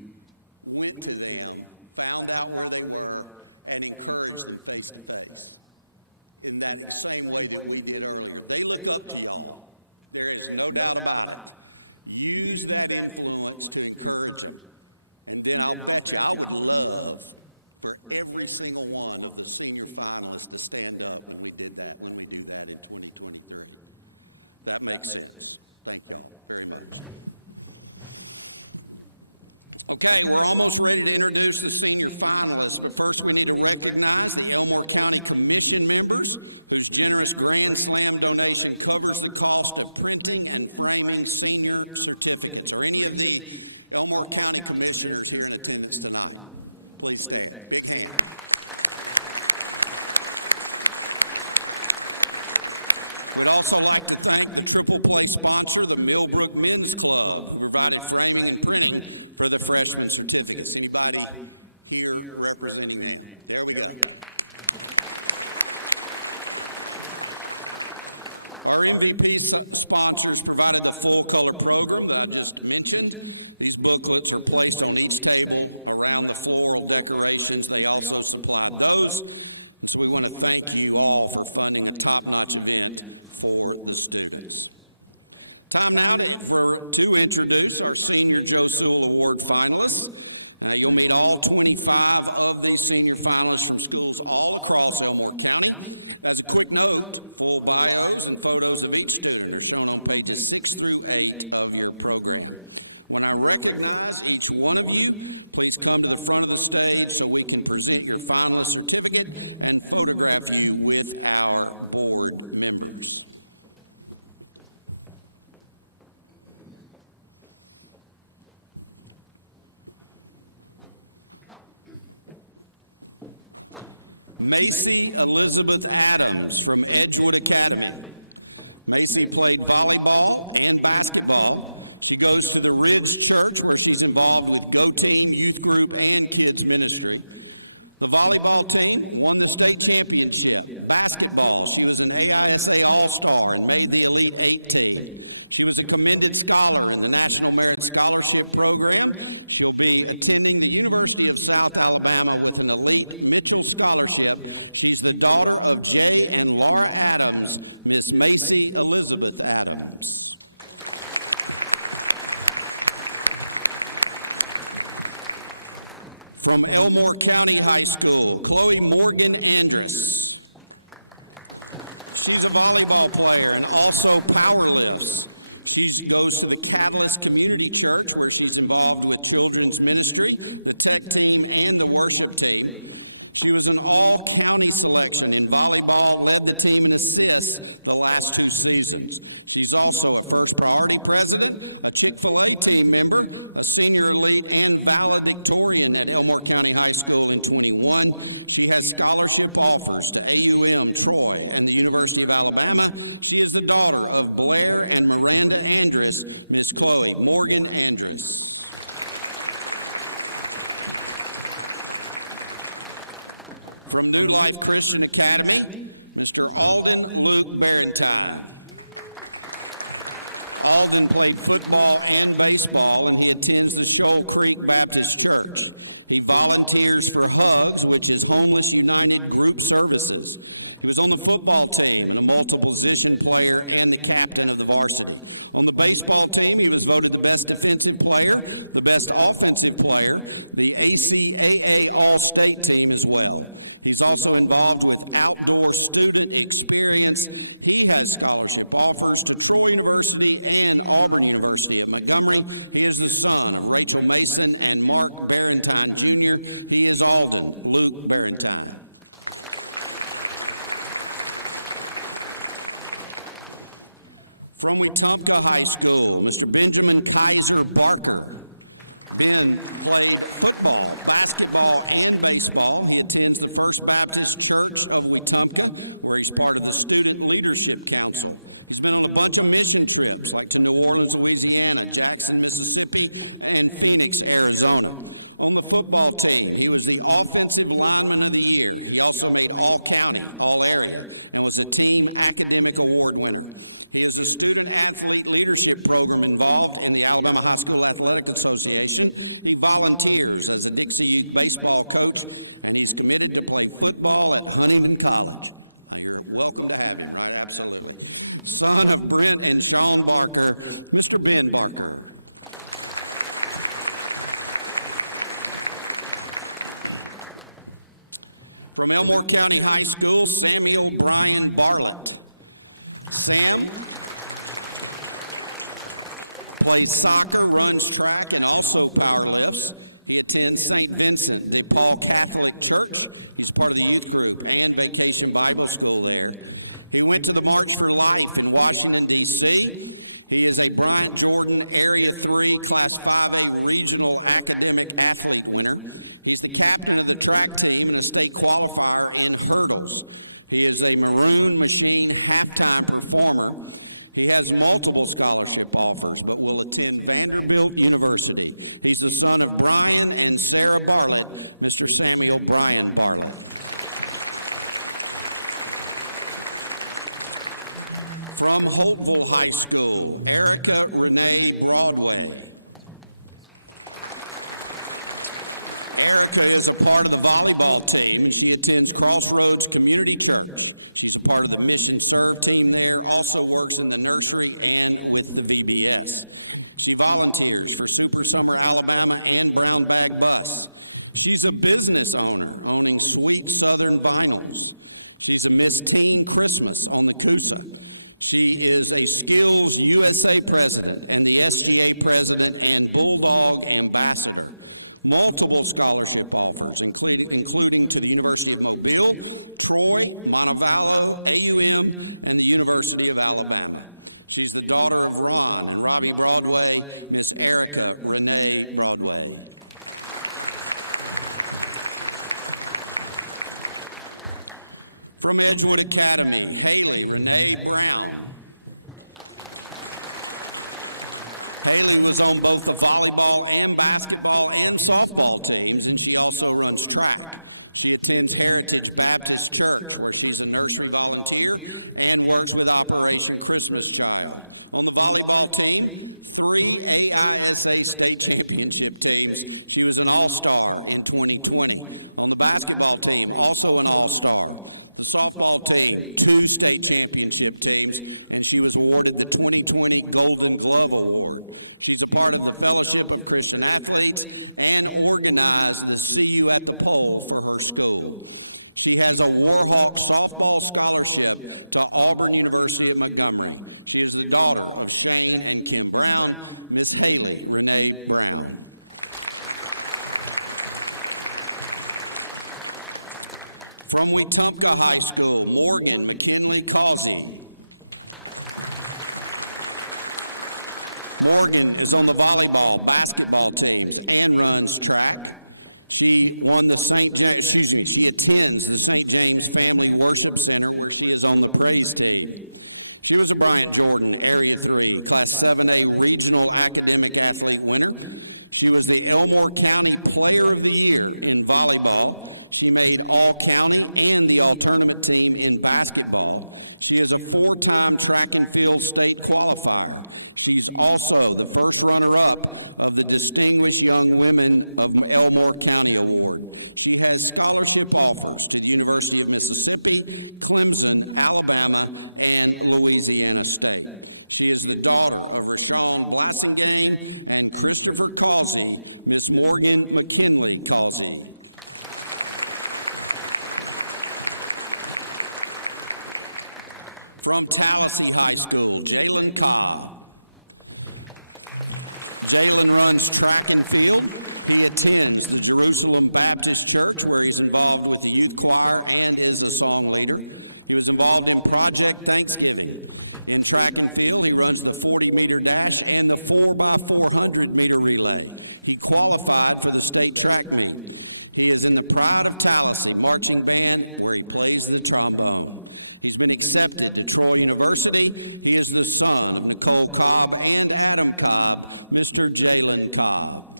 went to them, found out where they were, and encouraged them face to face in that same way that we did earlier. They look up to y'all. There is no doubt about it. Use that influence to encourage them. And then I'll bet you, I would love for every single one of the senior finalists to stand up when we do that in 2023. That makes sense. Thank y'all very much. Okay, we're almost ready to introduce the senior finalists, but first we need to recognize the Elmore County Commission members whose generous Grand Slam donation covers the cost of printing and framing senior certificates. Are any of the Elmore County Commissioners here in attendance tonight? Please stand. Big hand. We'd also like to thank the triple play sponsor, the Millbrook Men's Club, who provided framing and printing for the freshman certificates. Anybody here representing them? There we go. Our MVP sponsors provided the full color program that I just mentioned. These booklets are placed on each table around the floral decorations. They also supplied those. And so we want to thank you all for funding a top-notch event for the students. Time now to introduce our Senior Joe Sewell Award finalists. You'll meet all 25 of these senior finalists from schools all across Elmore County. As a quick note, full bios and photos of each student are shown on pages 6 through 8 of your program. When I recognize each one of you, please come to the front of the stage so we can present your finalist certificate and photograph you with our board members. Macy Elizabeth Adams from Edgewood Academy. Macy played volleyball and basketball. She goes to the Ridge Church where she's involved with Go Team, youth group, and kids ministry. The volleyball team won the state championship. Basketball, she was an AISA All-Star and made the Elite 8 team. She was a commended scholar in the National Merit Scholarship Program. She'll be attending the University of South Alabama with an Elite Mitchell Scholarship. She's the daughter of Jay and Laura Adams, Miss Macy Elizabeth Adams. From Elmore County High School, Chloe Morgan Andrus. She's a volleyball player and also power lifts. She goes to the Catalyst Community Church where she's involved with children's ministry, the tech team, and the worship team. She was an all-county selection in volleyball, led the team in assists the last 2 seasons. She's also a First Priority president, a Chick-fil-A team member, a senior elite, and valedictorian at Elmore County High School in 21. She has scholarship offers to AUM, Troy, and the University of Alabama. She is the daughter of Blair and Miranda Andrus, Miss Chloe Morgan Andrus. From New Life Christian Academy, Mr. Alden Luke Barentine. Alden played football and baseball, and he attends the Shoal Creek Baptist Church. He volunteers for HUGS, which is Homeless United Group Services. He was on the football team and a multiple position player and the captain of the varsity. On the baseball team, he was voted the best defensive player, the best offensive player, the ACAA All-State team as well. He's also involved with outdoor student experience. He has scholarship offers to Troy University and Auburn University at Montgomery. He is the son of Rachel Mason and Mark Barentine Jr. He is Alden Luke Barentine. From Wetumpka High School, Mr. Benjamin Kaiser Barker. Ben played football, basketball, and baseball. He attends the First Baptist Church of Wetumpka, where he's part of the Student Leadership Council. He's been on a bunch of mission trips, like to New Orleans, Louisiana, Jackson, Mississippi, and Phoenix, Arizona. On the football team, he was the Offensive Lineman of the Year. He also made All-County, All-Area, and was a Team Academic Award winner. He is a student-athlete leadership program involved in the Alabama High School Athletic Association. He volunteers as a Dixie Youth baseball coach, and he's committed to play football at Huntington College. You're welcome to have him, right? Absolutely. Son of Brent and Sean Barker, Mr. Ben Barker. From Elmore County High School, Samuel Brian Barlett. Sam plays soccer, runs track, and also power lifts. He attends St. Vincent de Paul Catholic Church. He's part of the youth group and Vacation Bible School there. He went to the March for Life in Washington, D.C. He is a Bryant Jordan Area 3 Class 5A Regional Academic Athlete winner. He's the captain of the track team and a state qualifier in hurdles. He is a Maroon Machine halftime performer. He has multiple scholarship offers, but will attend Vanderbilt University. He's the son of Brian and Sarah Barlett, Mr. Samuel Brian Barlett. From Holtville High School, Erica Renee Broadway. Erica is a part of the volleyball team, and she attends Crossroads Community Church. She's a part of the Mission Serve team there, also works in the nursery and with the VBS. She volunteers for Super Summer Alabama and Brown Bag Bus. She's a business owner, owning Sweet Southern Vinyls. She's a Miss Teen Christmas on the Coosa. She is a Skills USA president and the SGA president and Bulldog ambassador. Multiple scholarship offers, including to the University of Mobile, Troy, Montevallo, AUM, and the University of Alabama. She's the daughter of Ron and Robbie Broadway, Miss Erica Renee Broadway. From Edgewood Academy, Haley Renee Brown. Haley was on both the volleyball and basketball and softball teams, and she also runs track. She attends Heritage Baptist Church, where she's a nursery volunteer and works with Operation Christmas Child. On the volleyball team, 3 AISA state championship teams. She was an all-star in 2020. On the basketball team, also an all-star. The softball team, 2 state championship teams, and she was awarded the 2020 Golden Glove Award. She's a part of the Fellowship of Christian Athletes and organized the See You at the Pole for her school. She has a Warhawk softball scholarship to Auburn University at Montgomery. She is the daughter of Shane and Kim Brown, Miss Haley Renee Brown. From Wetumpka High School, Morgan McKinley Causey. Morgan is on the volleyball, basketball teams and runs track. She attends the St. James Family Worship Center, where she is on the praise team. She was a Bryant Jordan Area 3 Class 7A Regional Academic Athlete winner. She was the Elmore County Player of the Year in volleyball. She made All-County and the All-Tournament team in basketball. She is a 4-time track and field state qualifier. She's also the first runner-up of the Distinguished Young Women of Elmore County Award. She has scholarship offers to the University of Mississippi, Clemson, Alabama, and Louisiana State. She is the daughter of Rashawn Blassingame and Christopher Causey, Miss Morgan McKinley Causey. From Tallahassee High School, Jalen Cobb. Jalen runs track and field. He attends the Jerusalem Baptist Church, where he's involved with the youth choir and is a song leader. He was involved in Project Thanksgiving. In track and field, he runs the 40-meter dash and the 4x400-meter relay. He qualified for the state track meet. He is in the Pride of Tallahassee marching band, where he plays the trombone. He's been accepted to Troy University. He is the son of Nicole Cobb and Adam Cobb, Mr. Jalen Cobb.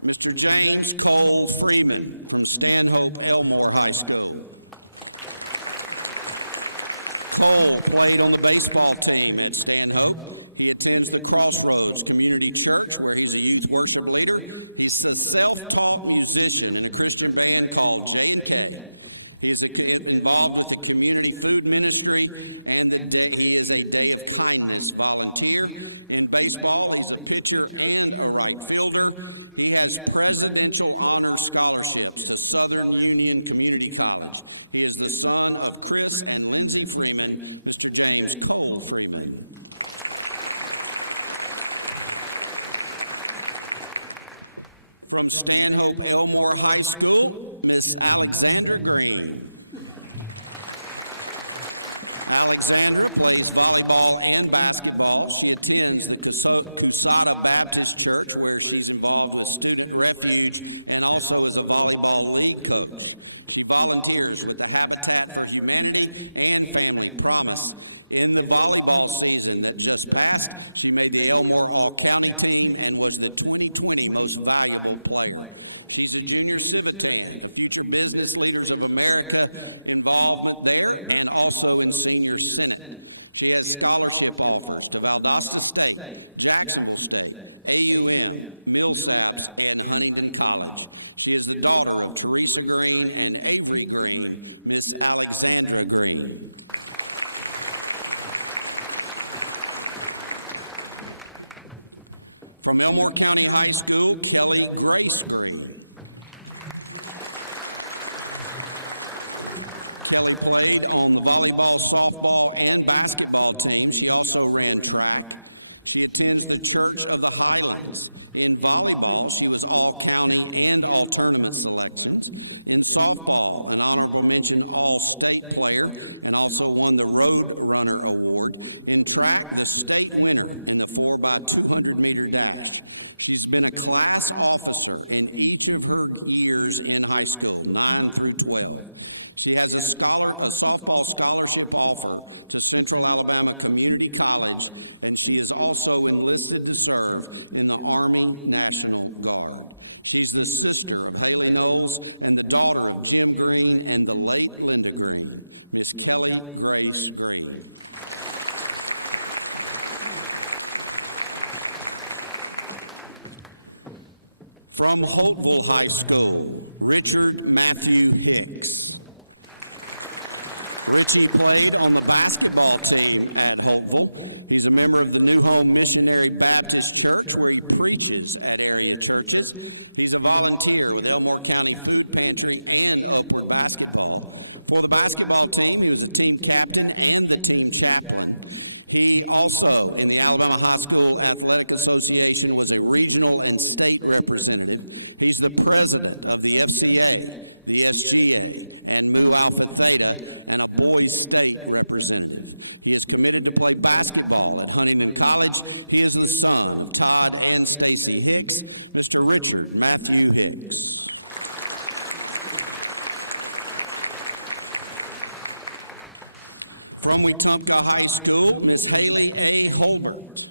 Mr. James Cole Freeman from Stanhope Elmore High School. Cole played on the baseball team at Stanhope. He attends the Crossroads Community Church, where he's a youth worship leader. He's a self-taught musician in a Christian band called J&K. He is involved with the community food ministry, and he is a Day of Kindness volunteer. In baseball, he's a pitcher and a right fielder. He has presidential honor scholarships to Southern Union Community College. He is the son of Chris and Lindsay Freeman, Mr. James Cole Freeman. From Stanhope Elmore High School, Miss Alexandra Green. Alexandra plays volleyball and basketball. She attends the Cusada Baptist Church, where she's involved with Student Refuge and also is a volleyball league coach. She volunteers with the Habitat for Humanity and Family Promise. In the volleyball season that just passed, she made the Elmore All-County team and was the 2020 Most Valuable Player. She's a junior Civitan, a Future Business Leaders of America involvement there, and also in Senior Senate. She has scholarship offers to Valdosta State, Jacksonville State, AUM, Millsaps, and Huntingdon College. She is the daughter of Teresa Green and Avery Green, Miss Alexandra Green. From Elmore County High School, Kelly Grace Green. Kelly played on the volleyball, softball, and basketball team. She also ran track. She attends the Church of the Highlands. In volleyball, she was all-county and all-tournament selections. In softball, an honorable mention all-state player, and also won the Road Runner Award. In track, the state winner in the 4x200-meter dash. She's been a class officer in each of her years in high school, 9 through 12. She has a softball scholarship offer to Central Alabama Community College, and she is also enlisted to serve in the Army National Guard. She's the sister of Haley Knowles and the daughter of Jim Green and the late Linda Green, Miss Kelly Grace Green. From Holtville High School, Richard Matthew Hicks. Richie played on the basketball team at Holtville. He's a member of the New Home Missionary Baptist Church, where he preaches at area churches. He's a volunteer with Elmore County Food Pantry and Upward Basketball. For the basketball team, he was a team captain and the team chaplain. He also, in the Alabama High School Athletic Association, was a regional and state representative. He's the president of the FCA, the SGA, and Mu Alpha Theta, and a boys state representative. He is committed to play basketball at Huntington College. He is the son of Todd and Stacy Hicks, Mr. Richard Matthew Hicks. From Wetumpka High School, Miss Haley A. Holbert.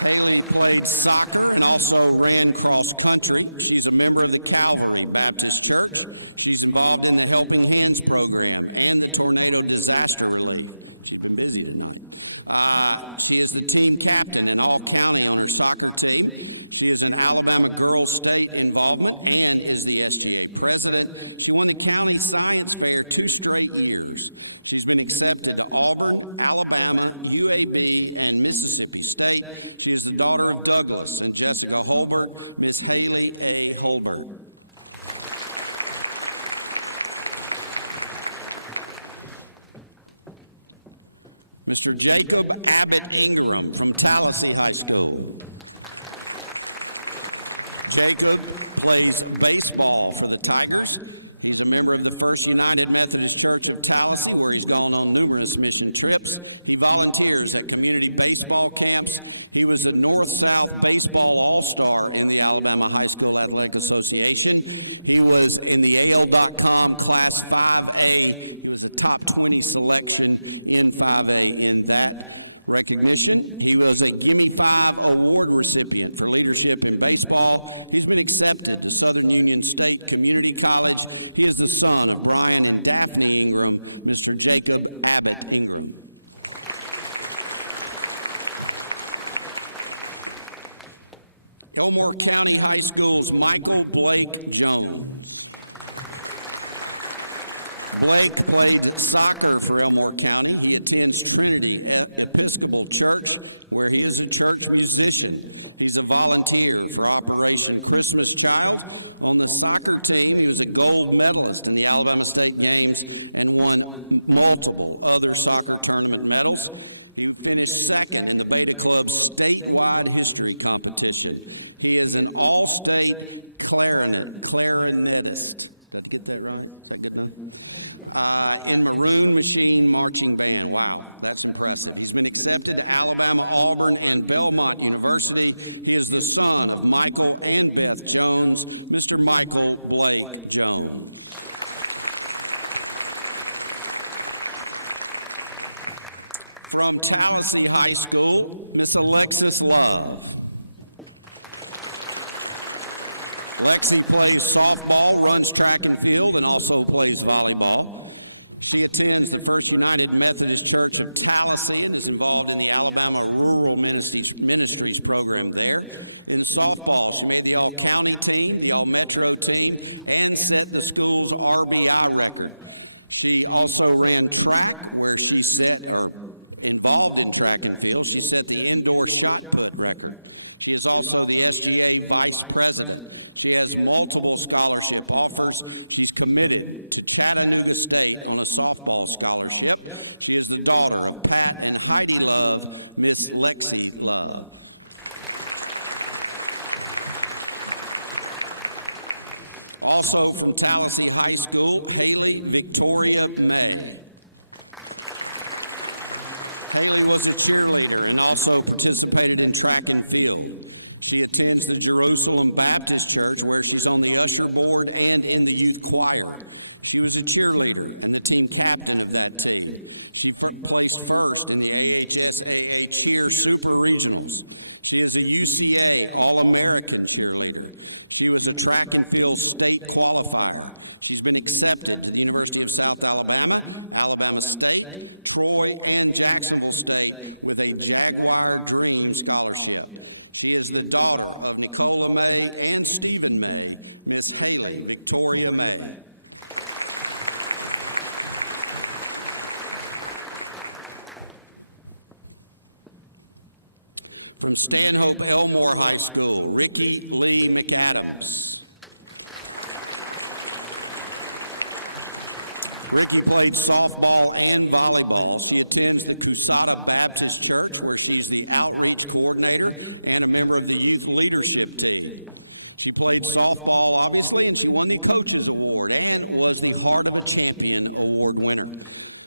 Haley played soccer and also ran cross country. She's a member of the Calvary Baptist Church. She's involved in the Helping Hands program and the tornado disaster relief. She's been busy tonight. She is the team captain in all county on her soccer team. She is an Alabama Girls State involvement and is the SGA president. She won the county science fair 2 straight years. She's been accepted to Auburn, Alabama, UAB, and Mississippi State. She is the daughter of Douglas and Jessica Holbert, Miss Haley A. Holbert. Mr. Jacob Abbott Ingram from Tallahassee High School. Jacob plays baseball for the Tigers. He's a member of the First United Methodist Church of Tallahassee, where he's gone on numerous mission trips. He volunteers at community baseball camps. He was a North-South Baseball All-Star in the Alabama High School Athletic Association. He was in the AL.com Class 5A. He was a top 20 selection in 5A in that recognition. He was a Gimme 5 award recipient for leadership in baseball. He's been accepted to Southern Union State Community College. He is the son of Brian and Daphne Ingram, Mr. Jacob Abbott Ingram. Elmore County High School's Michael Blake Jones. Blake played soccer for Elmore County. He attends Trinity Episcopal Church, where he is a church musician. He's a volunteer for Operation Christmas Child. On the soccer team, he was a gold medalist in the Alabama State Games and won multiple other soccer tournament medals. He finished second in the Beta Club's statewide history competition. He is an all-state clarinetist. Did I get that right? Is that good enough? In Maroon Machine Marching Band. Wow, that's impressive. He's been accepted to Alabama, Auburn, and Belmont University. He is the son of Michael and Beth Jones, Mr. Michael Blake Jones. From Tallahassee High School, Miss Alexis Love. Lexi plays softball, runs track and field, and also plays volleyball. She attends the First United Methodist Church of Tallahassee and is involved in the Alabama Rural Ministries program there. In softball, she made the all-county team, the all-metro team, and set the school's RBI record. She also ran track, where she set, or involved in track and field. She set the indoor shot put record. She is also the SGA vice president. She has multiple scholarship offers. She's committed to Chattanooga State on a softball scholarship. She is the daughter of Pat and Heidi Love, Miss Lexi Love. Also from Tallahassee High School, Haley Victoria May. Haley was a cheerleader and also participated in track and field. She attends the Jerusalem Baptist Church, where she's on the usher board and in the youth choir. She was a cheerleader and the team captain of that team. She placed first in the AHSAA Cheer Super Regionals. She is a UCA All-American cheerleader. She was a track and field state qualifier. She's been accepted to the University of South Alabama, Alabama State, Troy, and Jacksonville State with a Jaguar Dream Scholarship. She is the daughter of Nicola May and Stephen May, Miss Haley Victoria May. From Stanhope Elmore High School, Ricky Lee McAdams. Ricky played softball and volleyball. She attends the Cusada Baptist Church, where she's the outreach coordinator and a member of the youth leadership team. She played softball, obviously, and she won the Coaches Award and was the Heart of a Champion Award winner.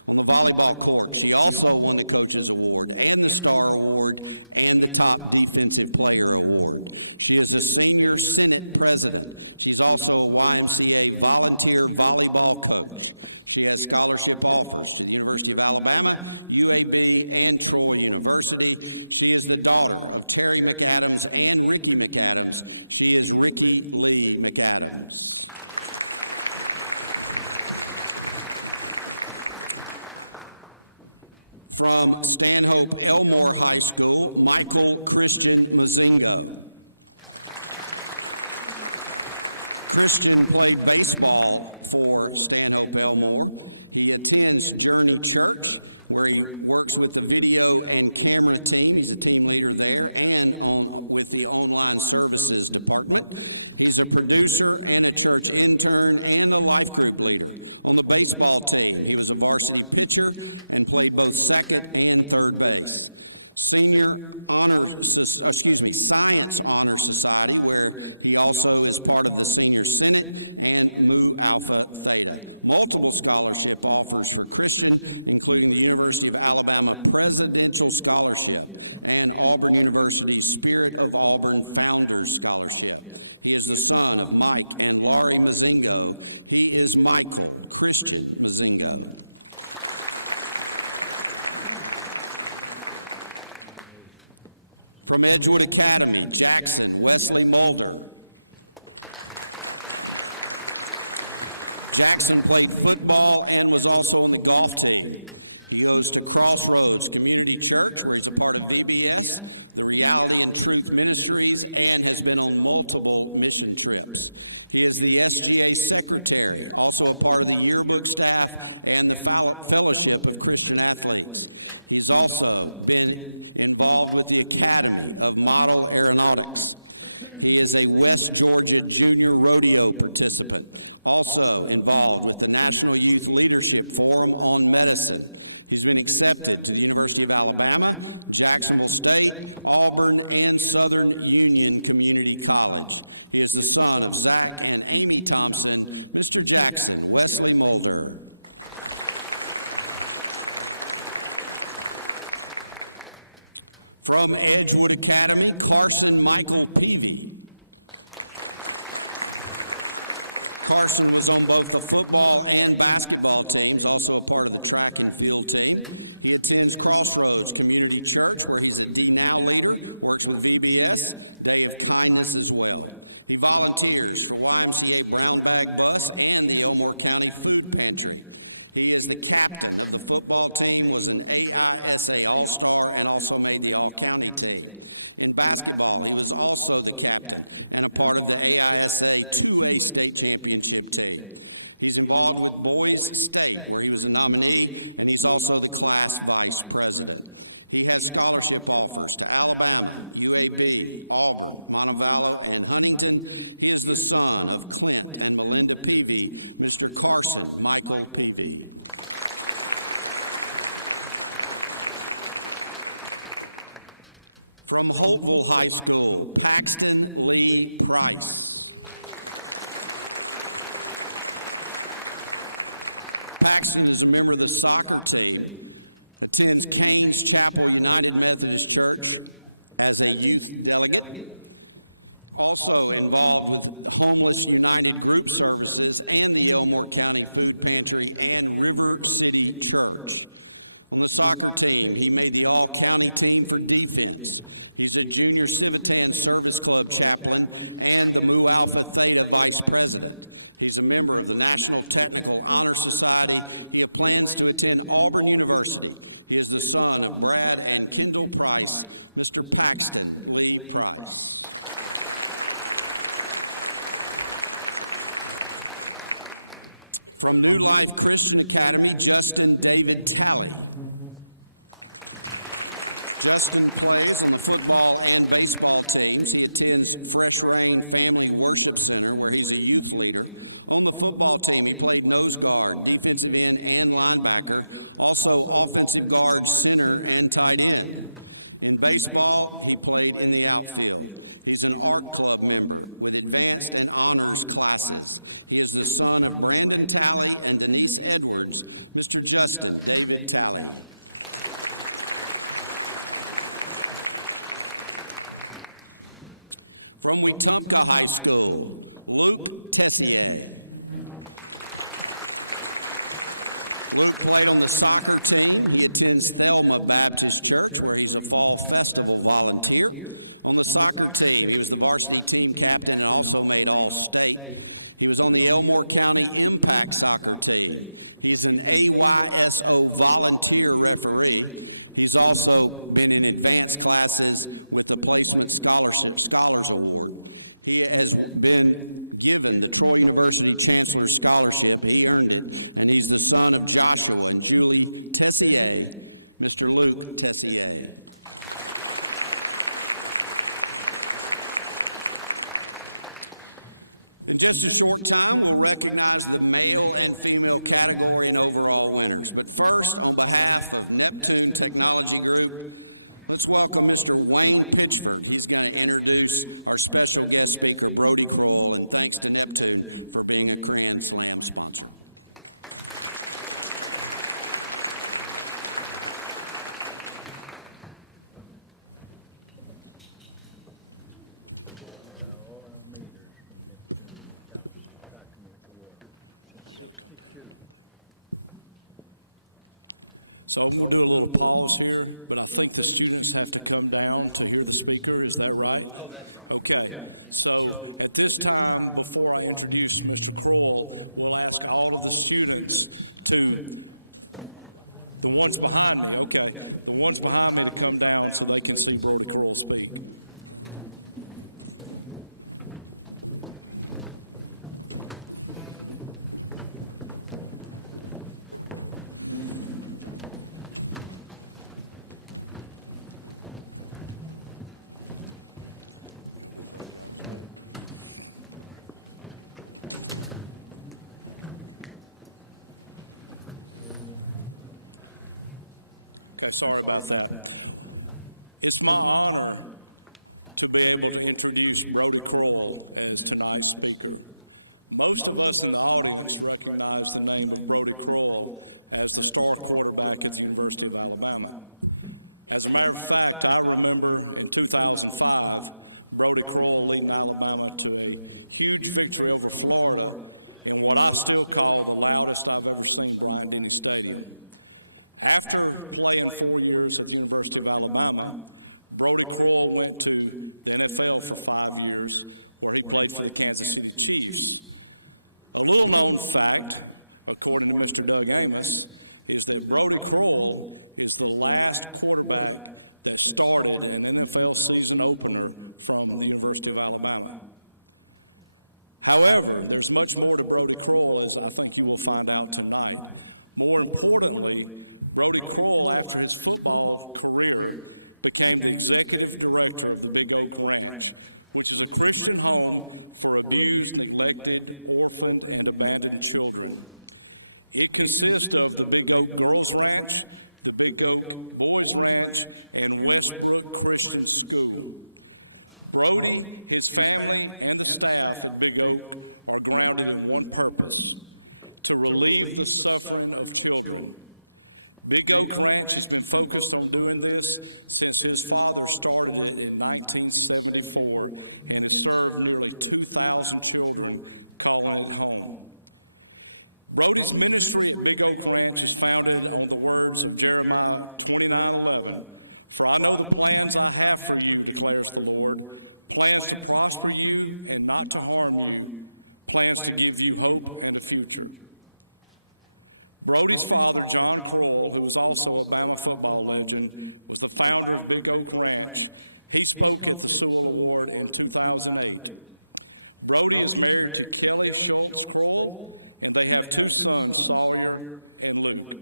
On the volleyball court, she also won the Coaches Award and the Star Award and the Top Defensive Player Award. She is a senior Senate president. She's also a YMCA volunteer volleyball coach. She has scholarship offers to the University of Alabama, UAB, and Troy University. She is the daughter of Terry McAdams and Ricky McAdams. She is Ricky Lee McAdams. From Stanhope Elmore High School, Michael Christian Mazingo. Christian played baseball for Stanhope Elmore. He attends Journey Church, where he works with the video and camera team. He's a team leader there and with the online services department. He's a producer and a church intern and a life group leader. On the baseball team, he was a varsity pitcher and played both second and third base. Science Honor Society, where he also is part of the Senior Senate and Mu Alpha Theta. Multiple scholarship offers for Christian, including the University of Alabama Presidential Scholarship and Auburn University's Spirit of Auburn Founders Scholarship. He is the son of Mike and Laurie Mazingo. He is Michael Christian Mazingo. From Edgewood Academy, Jackson Wesley Mulder. Jackson played football and was also on the golf team. He goes to Crossroads Community Church, where he's a part of VBS, the Reality and Truth Ministries, and has been on multiple mission trips. He is the SGA secretary, also a part of the yearbook staff and the Fellowship of Christian Athletes. He's also been involved with the Academy of Model Aeronautics. He is a West Georgia Junior Rodeo participant, also involved with the National Youth Leadership Forum on Medicine. He's been accepted to the University of Alabama, Jacksonville State, Auburn, and Southern Union Community College. He is the son of Zach and Amy Thompson. Mr. Jackson Wesley Mulder. From Edgewood Academy, Carson Michael Peavy. Carson was on both the football and basketball teams, also a part of the track and field team. He attends Crossroads Community Church, where he's a D Now leader, works with VBS, Day of Kindness as well. He volunteers for YMCA Brown Bag Bus and the Elmore County Food Pantry. He is the captain of the football team, was an AISA All-Star, and also made the All-County team. In basketball, he was also the captain and a part of the AISA 2A state championship team. He's involved with Boys State, where he was a nominee, and he's also the class vice president. He has scholarship offers to Alabama, UAB, Auburn, Montevallo, and Huntington. He is the son of Clint and Melinda Peavy, Mr. Carson Michael Peavy. From Holtville High School, Paxton Lee Price. Paxton is a member of the soccer team, attends Canes Chapel United Methodist Church as a youth delegate, also involved with Homeless United Group Services and the Elmore County Food Pantry and River City Church. On the soccer team, he made the all-county team for defense. He's a junior Civitan Service Club chaplain and the Mu Alpha Theta vice president. He's a member of the National Technical Honor Society. He plans to attend Auburn University. He is the son of Brad and Kendall Price, Mr. Paxton Lee Price. From New Life Christian Academy, Justin David Talley. Justin plays on the football and baseball teams. He attends Fresh Rain Family Worship Center, where he's a youth leader. On the football team, he played nose guard, defensive end, and linebacker, also offensive guard, center, and tight end. In baseball, he played in the outfield. He's an art club member with advanced and honors classes. He is the son of Brandon Talley and Denise Edwards, Mr. Justin David Talley. From Wetumpka High School, Luke Tessier. Luke played on the soccer team. He attends Thelma Baptist Church, where he's a fall festival volunteer. On the soccer team, he was the varsity team captain and also made All-State. He was on the Elmore County Impact soccer team. He's an AYSO volunteer referee. He's also been in advanced classes with the Placement Scholars Award. He has been given the Troy University Chancellor Scholarship. He earned it, and he's the son of Joshua and Julie Tessier, Mr. Luke Tessier. In just a short time, we'll recognize the male and female category and overall winners. But first, on behalf of Neptune Technology Group, let's welcome Mr. Wayne Pitchford. He's going to introduce our special guest speaker, Brody Kroll, and thanks to Neptune for being a Grand Slam sponsor. So I'm going to do a little pause here, but I think the students have to come down to hear the speaker. Is that right? Okay. So at this time, before I introduce Mr. Kroll, we'll ask all of the students to, the ones behind me, okay, the ones behind me to come down so they can see Brody Kroll speak. Okay, sorry about that. It's my honor to be able to introduce Brody Kroll as tonight's speaker. Most of us in the audience recognize the name of Brody Kroll as the star quarterback at the University of Alabama. As a matter of fact, I remember in 2005, Brody Kroll leading Alabama to a huge victory over Florida in what I still call the loudest I've ever seen Bryant-Denny Stadium. After playing 4 years at the University of Alabama, Brody Kroll went to the NFL for 5 years, where he played for the Kansas City Chiefs. A little known fact, according to Mr. Doug Amos, is that Brody Kroll is the last quarterback that started an NFL season opener from the University of Alabama. However, there's much more to Brody Kroll, as I think you will find out tonight. More importantly, Brody Kroll, after his football career, became the executive director of the Big Oak Ranch, which is a Christian home for abused, neglected, orphaned, and abandoned children. It consists of the Big Oak Girls Ranch, the Big Oak Boys Ranch, and Westbrook Christian School. Brody, his family, and the staff at Big Oak are grounded in one purpose: to relieve the suffering of children. Big Oak Ranch has been focused on doing this since his father started it in 1974 and has served nearly 2,000 children, calling it home. Brody's ministry at Big Oak Ranch is founded on the words of Jeremiah 29:11. For I know the plans I have for you, declares the Lord, plans to prosper you and not to harm you, plans to give you hope and a future. Brody's father, John Kroll, who was also a Bama football legend, was the founder of Big Oak Ranch. He spoke at the Sewell Award in 2008. Brody is married to Kelly Schultz Kroll, and they have two sons, Sawyer and Luke.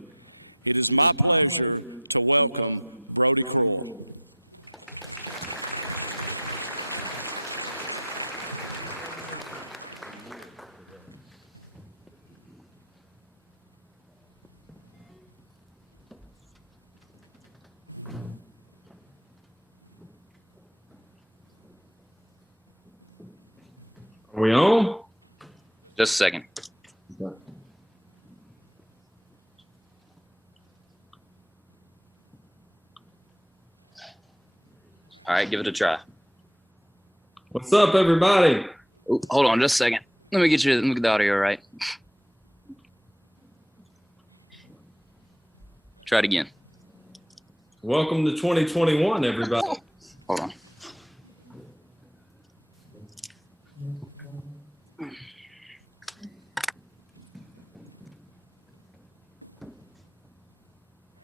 It is my pleasure to welcome Brody Kroll. Are we on? Just a second. Okay. All right, give it a try. What's up, everybody? Ooh, hold on just a second. Let me get the audio right. Try it again. Welcome to 2021, everybody. Hold on.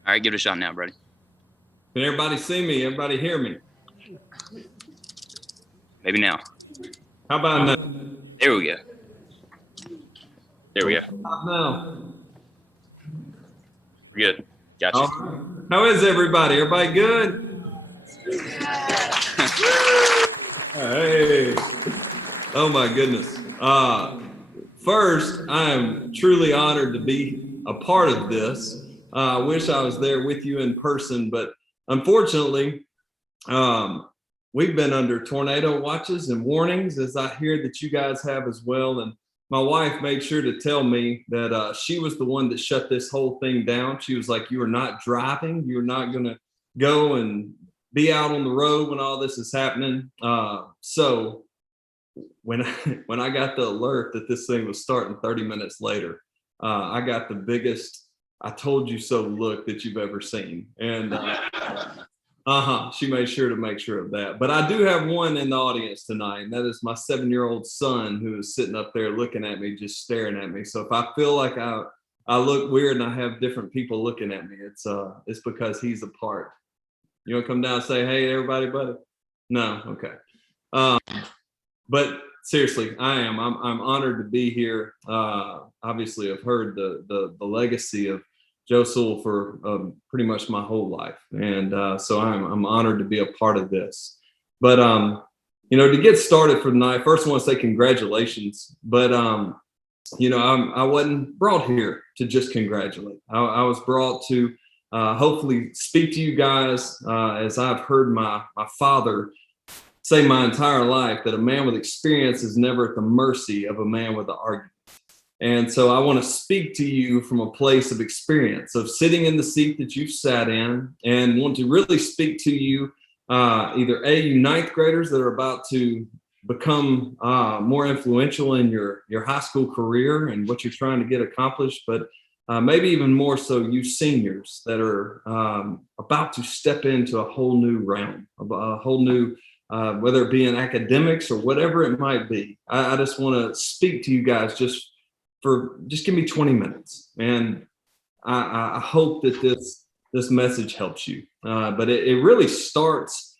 All right, give it a shot now, Brody. Can everybody see me? Everybody hear me? Maybe now. How about now? There we go. There we go. Now. Good. Gotcha. How is everybody? Everybody good? Hey. Oh my goodness. First, I am truly honored to be a part of this. I wish I was there with you in person, but unfortunately, we've been under tornado watches and warnings, as I hear that you guys have as well. And my wife made sure to tell me that she was the one that shut this whole thing down. She was like, you are not driving. You're not going to go and be out on the road when all this is happening. So when I got the alert that this thing was starting 30 minutes later, I got the biggest I told you so look that you've ever seen. And she made sure to make sure of that. But I do have one in the audience tonight, and that is my 7-year-old son, who is sitting up there looking at me, just staring at me. So if I feel like I look weird and I have different people looking at me, it's because he's a part. You want to come down and say, hey, everybody, buddy? No? Okay. But seriously, I'm honored to be here. Obviously, I've heard the legacy of Joe Sewell for pretty much my whole life, and so I'm honored to be a part of this. But to get started for tonight, first I want to say congratulations. But I wasn't brought here to just congratulate. I was brought to hopefully speak to you guys, as I've heard my father say my entire life, that a man with experience is never at the mercy of a man with an argument. And so I want to speak to you from a place of experience, of sitting in the seat that you've sat in, and want to really speak to you, either you ninth graders that are about to become more influential in your high school career and what you're trying to get accomplished, but maybe even more so you seniors that are about to step into a whole new realm, a whole new whether it be in academics or whatever it might be. I just want to speak to you guys just give me 20 minutes. And I hope that this message helps you. But it really starts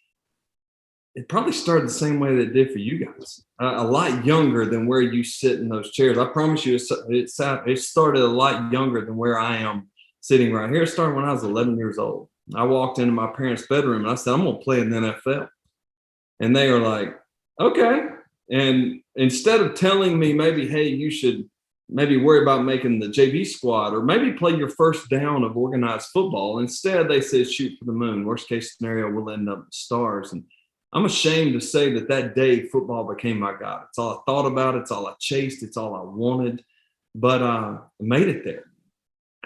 it probably started the same way that it did for you guys. A lot younger than where you sit in those chairs. I promise you, it started a lot younger than where I am sitting right here. It started when I was 11 years old. I walked into my parents' bedroom and I said, I'm going to play in the NFL. And they were like, okay. And instead of telling me maybe, hey, you should maybe worry about making the JV squad or maybe play your first down of organized football, instead they said, shoot for the moon. Worst case scenario, we'll end up with stars. And I'm ashamed to say that day football became my God. It's all I thought about. It's all I chased. It's all I wanted. But I made it there.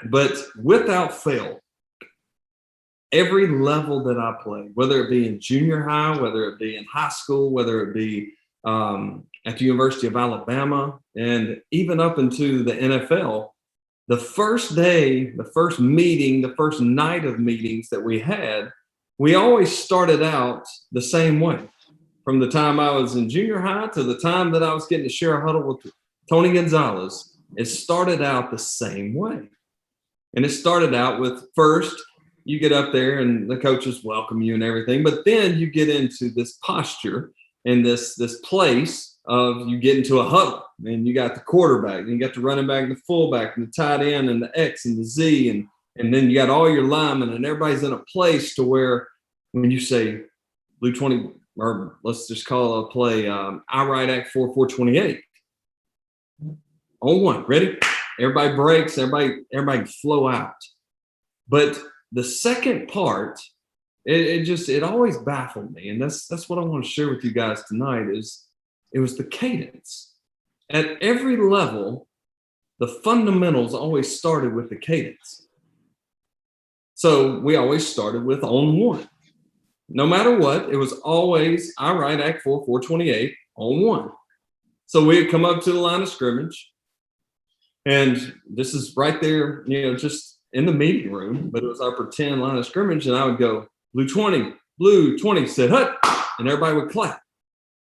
But without fail, every level that I played, whether it be in junior high, whether it be in high school, whether it be at the University of Alabama, and even up into the NFL, the first day, the first meeting, the first night of meetings that we had, we always started out the same way. From the time I was in junior high to the time that I was getting to share a huddle with Tony Gonzalez, it started out the same way. And it started out with, first, you get up there and the coaches welcome you and everything, but then you get into this posture and this place of you get into a huddle and you got the quarterback and you got the running back and the fullback and the tight end and the X and the Z and then you got all your linemen and everybody's in a place to where when you say blue 20, or let's just call a play, I right act 4-4-28. On one, ready? Everybody breaks, everybody flow out. But the second part, it always baffled me. And that's what I want to share with you guys tonight is it was the cadence. At every level, the fundamentals always started with the cadence. So we always started with on one. No matter what, it was always I right act 4-4-28 on one. So we'd come up to the line of scrimmage. And this is right there, just in the meeting room, but it was our pretend line of scrimmage. And I would go, blue 20, said, hut, and everybody would clap.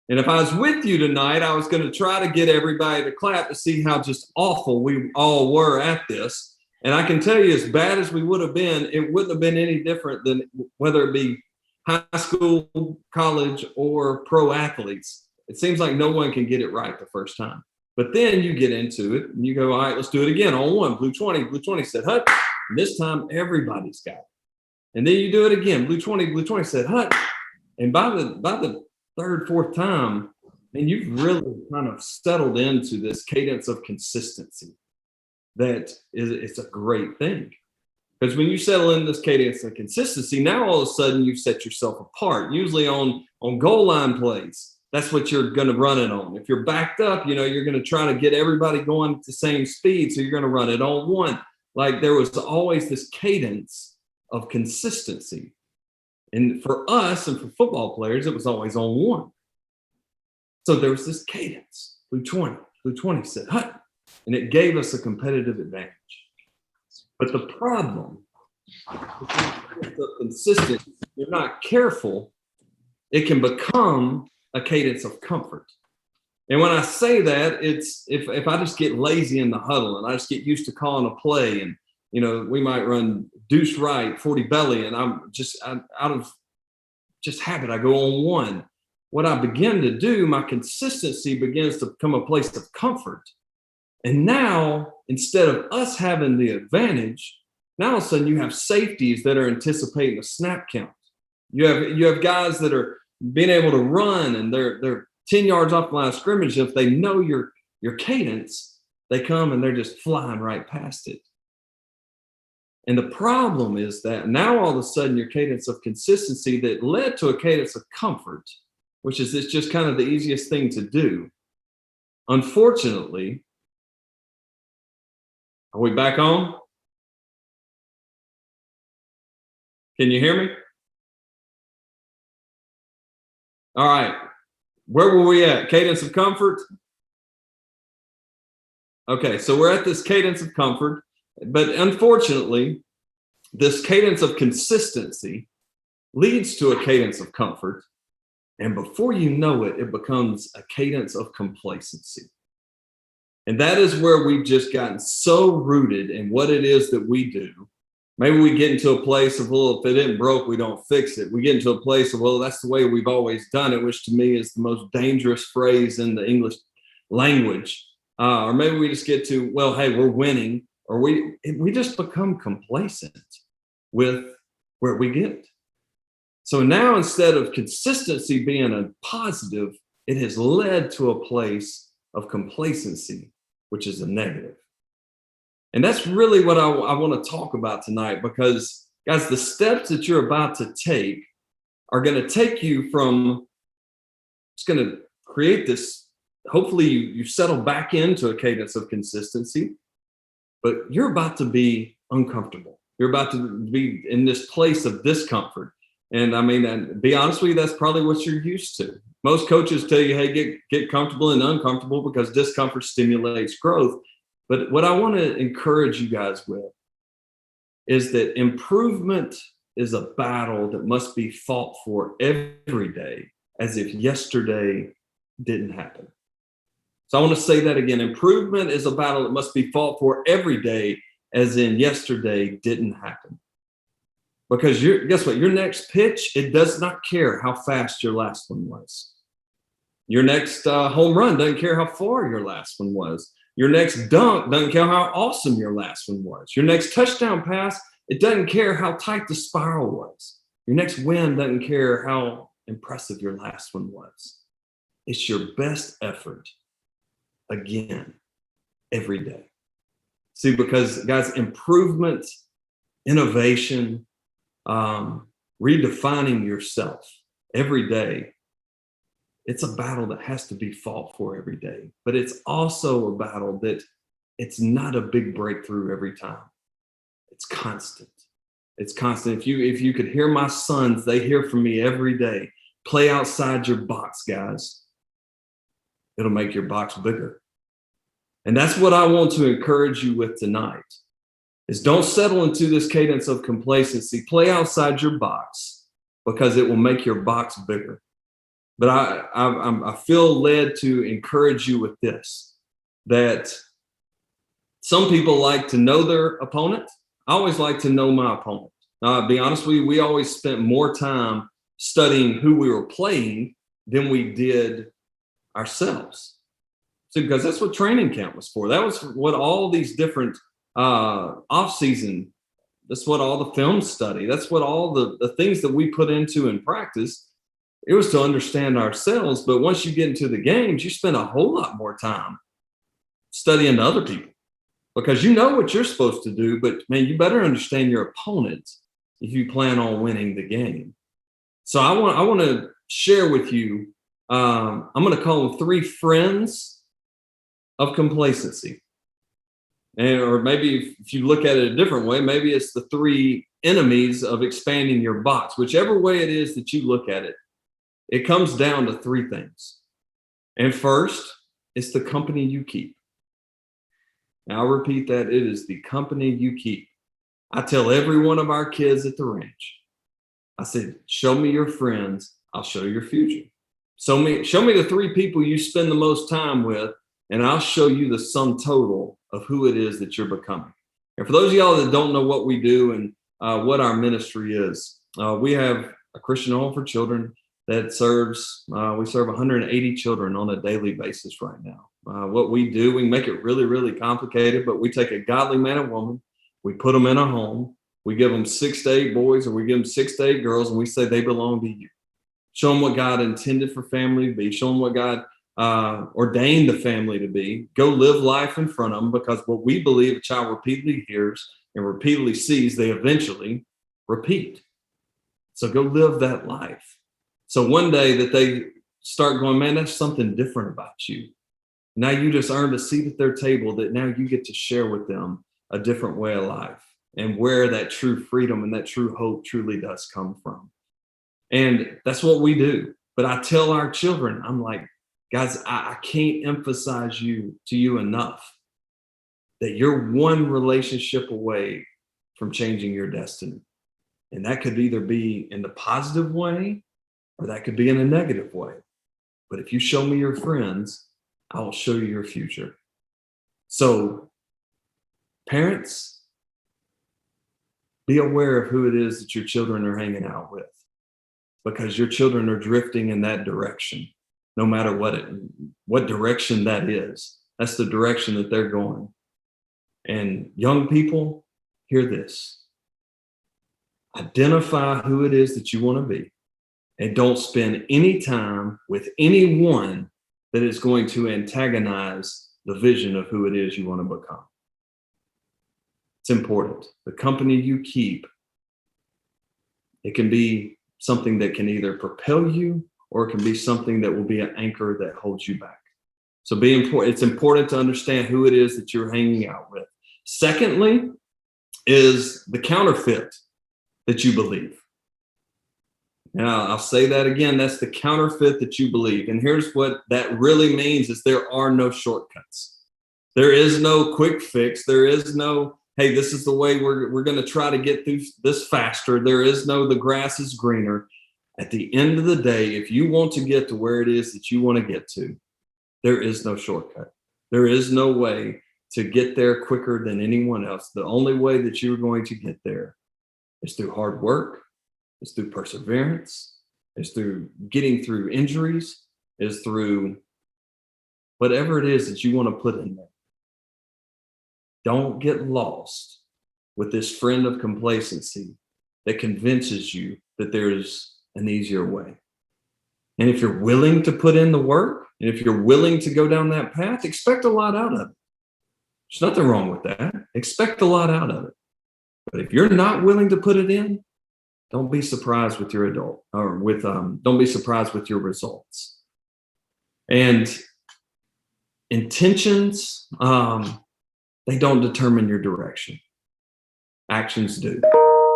And if I was with you tonight, I was going to try to get everybody to clap to see how just awful we all were at this. And I can tell you, as bad as we would have been, it wouldn't have been any different than whether it be high school, college, or pro athletes. It seems like no one can get it right the first time. But then you get into it and you go, all right, let's do it again. On one, blue 20 said, hut. And this time everybody's got it. And then you do it again. Blue 20 said, hut. And by the third, fourth time, and you've really kind of settled into this cadence of consistency. It's a great thing. Because when you settle in this cadence of consistency, now all of a sudden you've set yourself apart. Usually on goal line plays, that's what you're going to run it on. If you're backed up, you're going to try to get everybody going at the same speed. So you're going to run it on one. Like there was always this cadence of consistency. And for us and for football players, it was always on one. So there was this cadence. Blue 20 said, hut. And it gave us a competitive advantage. But the problem, the consistency, if you're not careful, it can become a cadence of comfort. And when I say that, it's if I just get lazy in the huddle and I just get used to calling a play and, we might run deuce right, 40 belly, and I'm out of just habit, I go on one. What I begin to do, my consistency begins to become a place of comfort. And now, instead of us having the advantage, now all of a sudden you have safeties that are anticipating a snap count. You have guys that are being able to run and they're 10 yards off the line of scrimmage. If they know your cadence, they come and they're just flying right past it. And the problem is that now all of a sudden your cadence of consistency that led to a cadence of comfort, which is it's just kind of the easiest thing to do. Unfortunately, are we back on? Can you hear me? All right. Where were we at? Cadence of comfort? Okay, so we're at this cadence of comfort, but unfortunately, this cadence of consistency leads to a cadence of comfort, and before you know it, it becomes a cadence of complacency. And that is where we've just gotten so rooted in what it is that we do Maybe we get into a place of, well, if it isn't broke, we don't fix it. We get into a place of, well, that's the way we've always done it, which to me is the most dangerous phrase in the English language. Or maybe we just get to, well, hey, we're winning, or we just become complacent with where we get. So now, instead of consistency being a positive, it has led to a place of complacency, which is a negative. And that's really what I want to talk about tonight, because, guys, the steps that you're about to take are going to take you from, it's going to create this, hopefully you settle back into a cadence of consistency, but you're about to be uncomfortable. You're about to be in this place of discomfort. And I mean, and be honest with you, that's probably what you're used to. Most coaches tell you, hey, get comfortable and uncomfortable because discomfort stimulates growth. But what I want to encourage you guys with is that improvement is a battle that must be fought for every day, as if yesterday didn't happen. So I want to say that again. Improvement is a battle that must be fought for every day, as in yesterday didn't happen. Because guess what? Your next pitch, it does not care how fast your last one was. Your next home run doesn't care how far your last one was. Your next dunk doesn't care how awesome your last one was. Your next touchdown pass, it doesn't care how tight the spiral was. Your next win doesn't care how impressive your last one was. It's your best effort again every day. See, because guys, improvement, innovation, redefining yourself every day, it's a battle that has to be fought for every day, but it's also a battle that it's not a big breakthrough every time. It's constant. It's constant. If you could hear my sons, they hear from me every day. Play outside your box, guys. It'll make your box bigger. And that's what I want to encourage you with tonight, is don't settle into this cadence of complacency. Play outside your box, because it will make your box bigger. But I feel led to encourage you with this, that some people like to know their opponent. I always like to know my opponent. I'll be honest with you, we always spent more time studying who we were playing than we did ourselves. So, because that's what training camp was for. That was what all these different off-season, that's what all the film study, that's what all the things that we put into in practice, it was to understand ourselves. But once you get into the games, you spend a whole lot more time studying other people, because you know what you're supposed to do, but man, you better understand your opponent if you plan on winning the game. So I want to share with you, I'm going to call them 3 friends of complacency. Or maybe if you look at it a different way, maybe it's the 3 enemies of expanding your box. Whichever way it is that you look at it, it comes down to 3 things. And first, it's the company you keep. Now, I'll repeat that. It is the company you keep. I tell every one of our kids at the ranch, I said, show me your friends, I'll show you your future. Show me the 3 people you spend the most time with, and I'll show you the sum total of who it is that you're becoming. And for those of y'all that don't know what we do and what our ministry is, we have a Christian home for children that serves, we serve 180 children on a daily basis right now. What we do, we make it really, really complicated, but we take a godly man and woman, we put them in a home, we give them 6 to 8 boys, or we give them 6 to 8 girls, and we say they belong to you. Show them what God intended for family to be. Show them what God ordained the family to be. Go live life in front of them, because what we believe a child repeatedly hears and repeatedly sees, they eventually repeat. So go live that life. So one day that they start going, man, that's something different about you. Now you just earned a seat at their table that now you get to share with them a different way of life and where that true freedom and that true hope truly does come from. And that's what we do. But I tell our children, I'm like, guys, I can't emphasize to you enough that you're one relationship away from changing your destiny. And that could either be in the positive way or that could be in a negative way. But if you show me your friends, I will show you your future. So, parents, Be aware of who it is that your children are hanging out with, because your children are drifting in that direction, no matter what direction that is. That's the direction that they're going. And young people, hear this. Identify who it is that you want to be, and don't spend any time with anyone that is going to antagonize the vision of who it is you want to become. It's important. The company you keep, it can be something that can either propel you, or it can be something that will be an anchor that holds you back. So it's important to understand who it is that you're hanging out with. Secondly, is the counterfeit that you believe. Now, I'll say that again, that's the counterfeit that you believe. And here's what that really means is there are no shortcuts. There is no quick fix. There is no, hey, this is the way we're going to try to get through this faster. There is no, the grass is greener. At the end of the day, if you want to get to where it is that you want to get to, there is no shortcut. There is no way to get there quicker than anyone else. The only way that you're going to get there is through hard work, is through perseverance, is through getting through injuries, is through whatever it is that you want to put in there. Don't get lost with this friend of complacency that convinces you that there's an easier way. And if you're willing to put in the work, and if you're willing to go down that path, expect a lot out of it. There's nothing wrong with that. Expect a lot out of it. But if you're not willing to put it in, don't be surprised with your don't be surprised with your results. And intentions, they don't determine your direction. Actions do.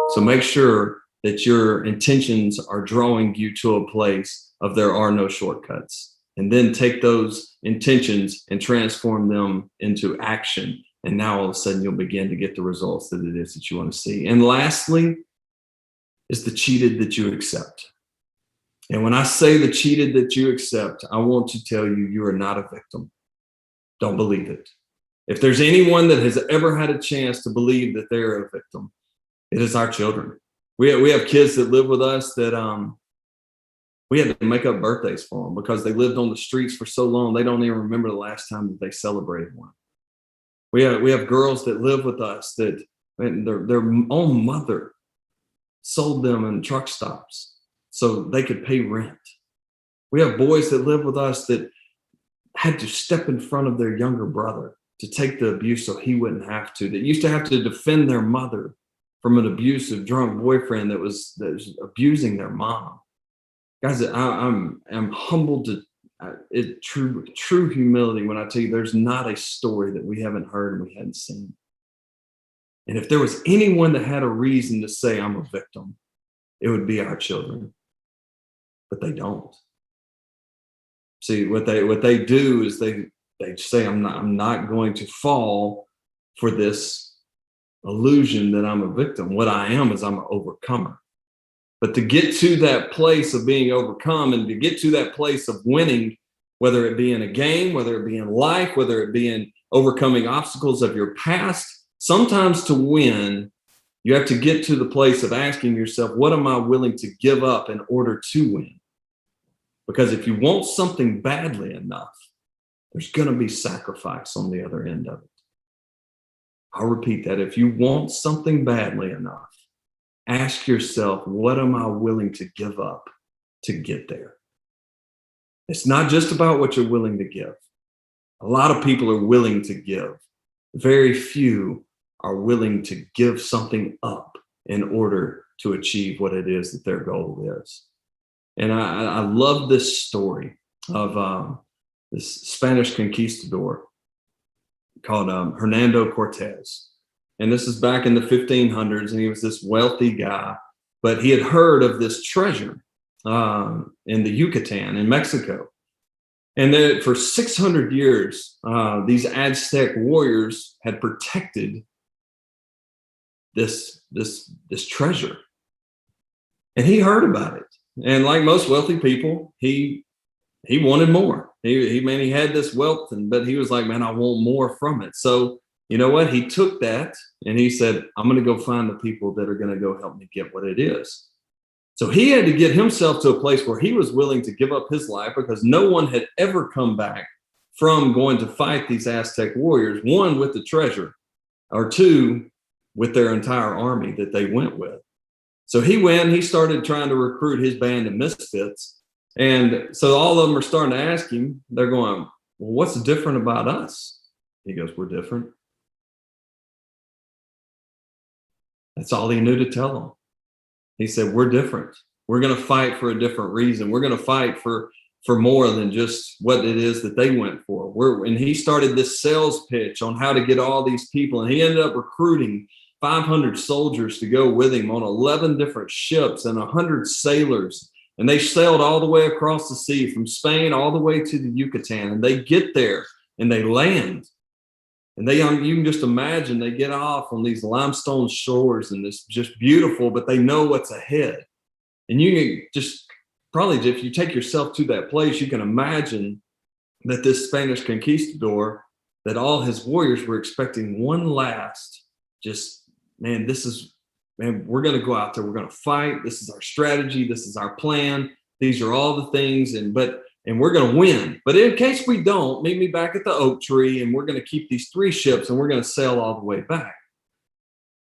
So make sure that your intentions are drawing you to a place of there are no shortcuts. And then take those intentions and transform them into action. And now all of a sudden you'll begin to get the results that it is that you want to see. And lastly, is the cheated that you accept. And when I say the cheated that you accept, I want to tell you, you are not a victim. Don't believe it. If there's anyone that has ever had a chance to believe that they're a victim, it is our children. We have kids that live with us that we had to make up birthdays for them because they lived on the streets for so long, they don't even remember the last time that they celebrated one. We have girls that live with us that their own mother sold them in truck stops so they could pay rent. We have boys that live with us that had to step in front of their younger brother to take the abuse so he wouldn't have to, that used to have to defend their mother from an abusive drunk boyfriend that was abusing their mom. Guys, I'm humbled to true humility when I tell you there's not a story that we haven't heard and we hadn't seen. And if there was anyone that had a reason to say I'm a victim, it would be our children. But they don't. See, what they do is they say I'm not going to fall for this illusion that I'm a victim. What I am is I'm an overcomer. But to get to that place of being overcome and to get to that place of winning, whether it be in a game, whether it be in life, whether it be in overcoming obstacles of your past, sometimes to win, you have to get to the place of asking yourself, what am I willing to give up in order to win? Because if you want something badly enough, there's going to be sacrifice on the other end of it. I'll repeat that. If you want something badly enough, ask yourself, what am I willing to give up to get there? It's not just about what you're willing to give. A lot of people are willing to give. Very few are willing to give something up in order to achieve what it is that their goal is. And I love this story of this Spanish conquistador called Hernando Cortez. And this is back in the 1500s, and he was this wealthy guy, but he had heard of this treasure in the Yucatan in Mexico. And then for 600 years, these Aztec warriors had protected this treasure. And he heard about it. And like most wealthy people, he wanted more. He had this wealth, but he was like, man, I want more from it. So you know what? He took that and he said, I'm going to go find the people that are going to go help me get what it is. So he had to get himself to a place where he was willing to give up his life because no one had ever come back from going to fight these Aztec warriors, one with the treasure, or two with their entire army that they went with. So he went, he started trying to recruit his band of misfits. And so all of them are starting to ask him, they're going, well, what's different about us? He goes, we're different. That's all he knew to tell them. He said, we're different. We're going to fight for a different reason. We're going to fight for more than just what it is that they went for. And he started this sales pitch on how to get all these people. And he ended up recruiting 500 soldiers to go with him on 11 different ships and 100 sailors. And they sailed all the way across the sea from Spain all the way to the Yucatan. And they get there and they land. And you can just imagine they get off on these limestone shores and it's just beautiful, but they know what's ahead. And you can just probably, if you take yourself to that place, you can imagine that this Spanish conquistador, that all his warriors were expecting one last, we're going to go out there. We're going to fight. This is our strategy. This is our plan. These are all the things. And we're going to win. But in case we don't, meet me back at the oak tree and we're going to keep these 3 ships and we're going to sail all the way back.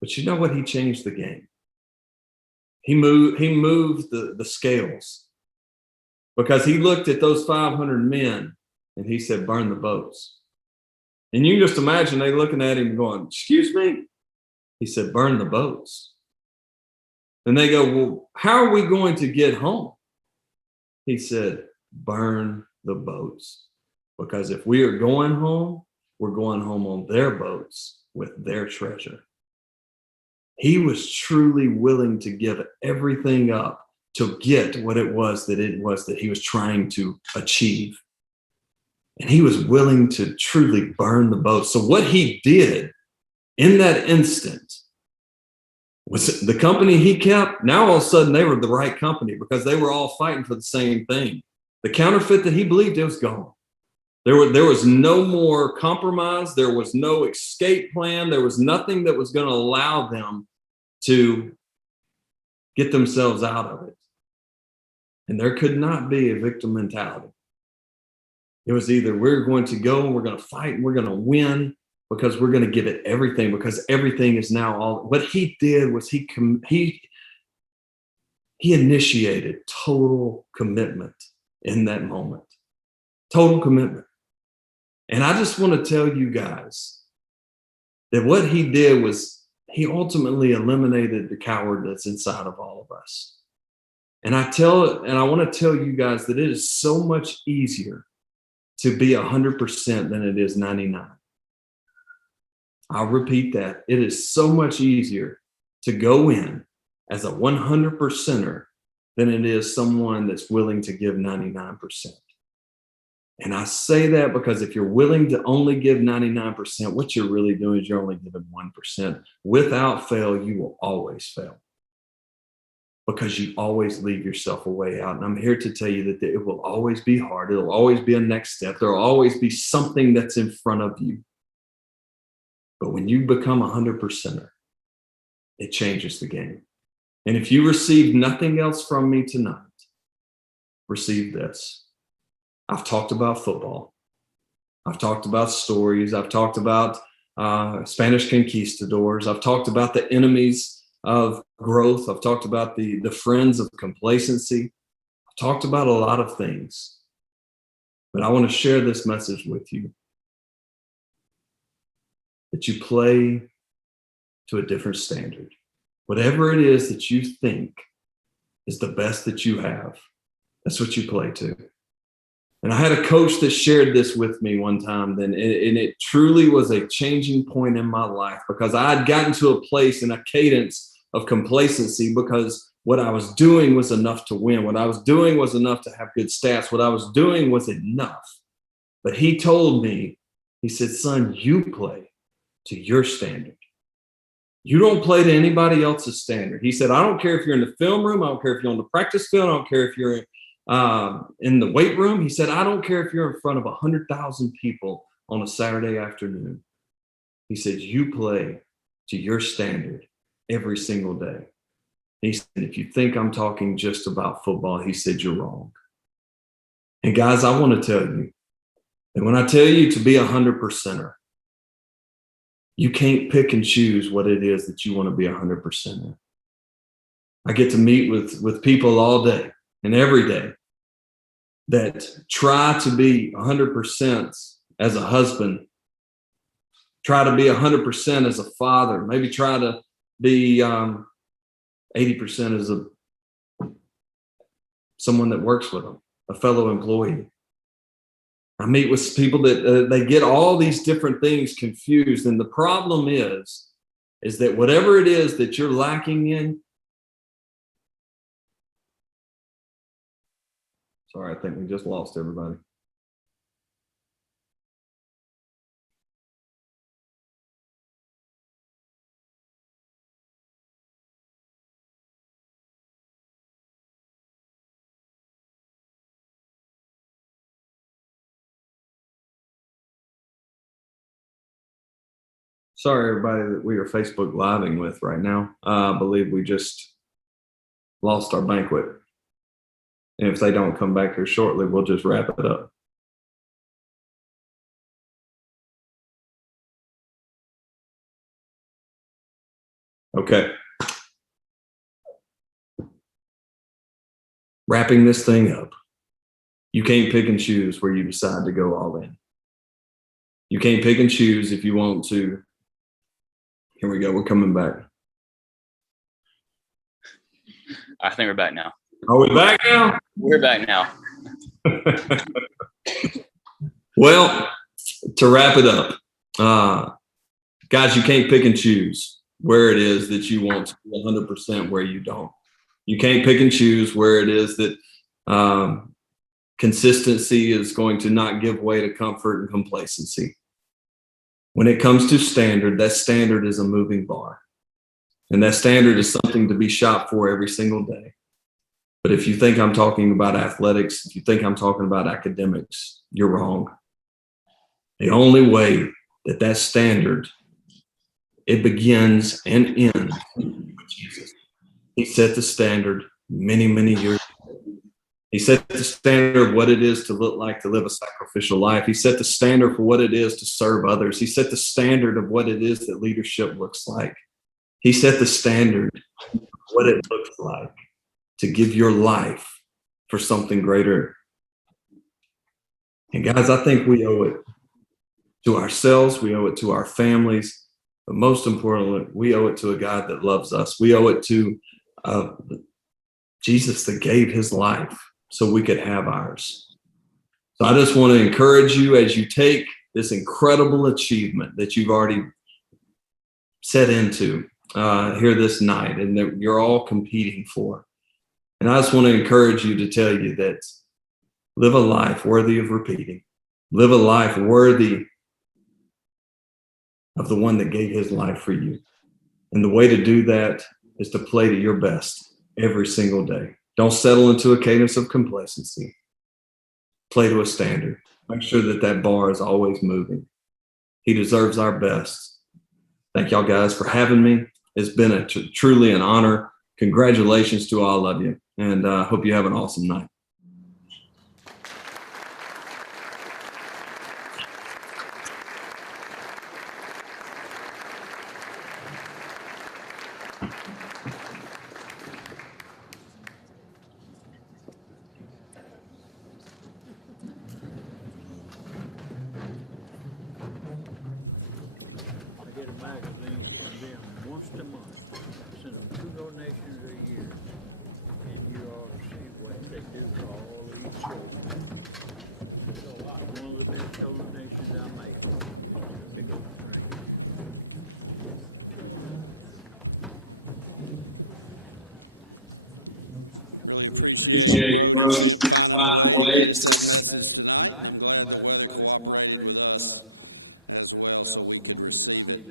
But you know what? He changed the game. He moved the scales because he looked at those 500 men and he said, burn the boats. And you can just imagine they looking at him going, excuse me? He said, burn the boats. And they go, well, how are we going to get home? He said, burn the boats. Because if we are going home, we're going home on their boats with their treasure. He was truly willing to give everything up to get what it was that he was trying to achieve. And he was willing to truly burn the boat. So what he did in that instant was the company he kept. Now all of a sudden they were the right company because they were all fighting for the same thing. The counterfeit that he believed it was gone. There was no more compromise. There was no escape plan. There was nothing that was going to allow them to get themselves out of it. And there could not be a victim mentality. It was either we're going to go and we're going to fight and we're going to win because we're going to give it everything because everything is now all. What he did was he initiated total commitment in that moment. Total commitment. And I just want to tell you guys that what he did was he ultimately eliminated the coward that's inside of all of us. And I want to tell you guys that it is so much easier to be 100% than it is 99. I'll repeat that. It is so much easier to go in as a 100%er than it is someone that's willing to give 99%. And I say that because if you're willing to only give 99%, what you're really doing is you're only giving 1%. Without fail, you will always fail because you always leave yourself a way out. And I'm here to tell you that it will always be hard. It'll always be a next step. There'll always be something that's in front of you. But when you become 100%er, it changes the game. And if you receive nothing else from me tonight, receive this. I've talked about football. I've talked about stories. I've talked about Spanish conquistadors. I've talked about the enemies of growth. I've talked about the friends of complacency. I've talked about a lot of things. But I want to share this message with you. That you play to a different standard. Whatever it is that you think is the best that you have, that's what you play to. And I had a coach that shared this with me one time, and it truly was a changing point in my life because I had gotten to a place in a cadence of complacency because what I was doing was enough to win. What I was doing was enough to have good stats. What I was doing was enough. But he told me, he said, son, you play to your standard. You don't play to anybody else's standard. He said, I don't care if you're in the film room. I don't care if you're on the practice field. I don't care if you're in the weight room. He said, I don't care if you're in front of 100,000 people on a Saturday afternoon. He said, you play to your standard every single day. He said, if you think I'm talking just about football, he said, you're wrong. And guys, I want to tell you that when I tell you to be 100%er, you can't pick and choose what it is that you want to be 100% in. I get to meet with people all day and every day that try to be 100% as a husband, try to be 100% as a father, maybe try to be 80% as someone that works with them, a fellow employee. I meet with people that they get all these different things confused. And the problem is that whatever it is that you're lacking in, sorry, I think we just lost everybody. Sorry, everybody that we are Facebook Living with right now. I believe we just lost our banquet. And if they don't come back here shortly, we'll just wrap it up. Okay. Wrapping this thing up. You can't pick and choose where you decide to go all in. You can't pick and choose if you want to. Here we go. We're coming back. I think we're back now. Are we back now? We're back now. Well, to wrap it up, guys, you can't pick and choose where it is that you want to be 100% where you don't. You can't pick and choose where it is that consistency is going to not give way to comfort and complacency. When it comes to standard, that standard is a moving bar. And that standard is something to be shot for every single day. But if you think I'm talking about athletics, if you think I'm talking about academics, you're wrong. The only way that standard, it begins and ends with Jesus. He set the standard many, many years ago. He set the standard of what it is to look like to live a sacrificial life. He set the standard for what it is to serve others. He set the standard of what it is that leadership looks like. He set the standard of what it looks like to give your life for something greater. And guys, I think we owe it to ourselves. We owe it to our families. But most importantly, we owe it to a God that loves us. We owe it to Jesus that gave his life so we could have ours. So I just want to encourage you as you take this incredible achievement that you've already set into here this night and that you're all competing for. And I just want to encourage you to tell you that live a life worthy of repeating. Live a life worthy of the one that gave his life for you. And the way to do that is to play to your best every single day. Don't settle into a cadence of complacency. Play to a standard. Make sure that bar is always moving. He deserves our best. Thank y'all guys for having me. It's been truly an honor. Congratulations to all of you. And I hope you have an awesome night. Really appreciate Brody finding a way to get us that message tonight, and I'm glad the weather cooperated with us as well so we could receive it.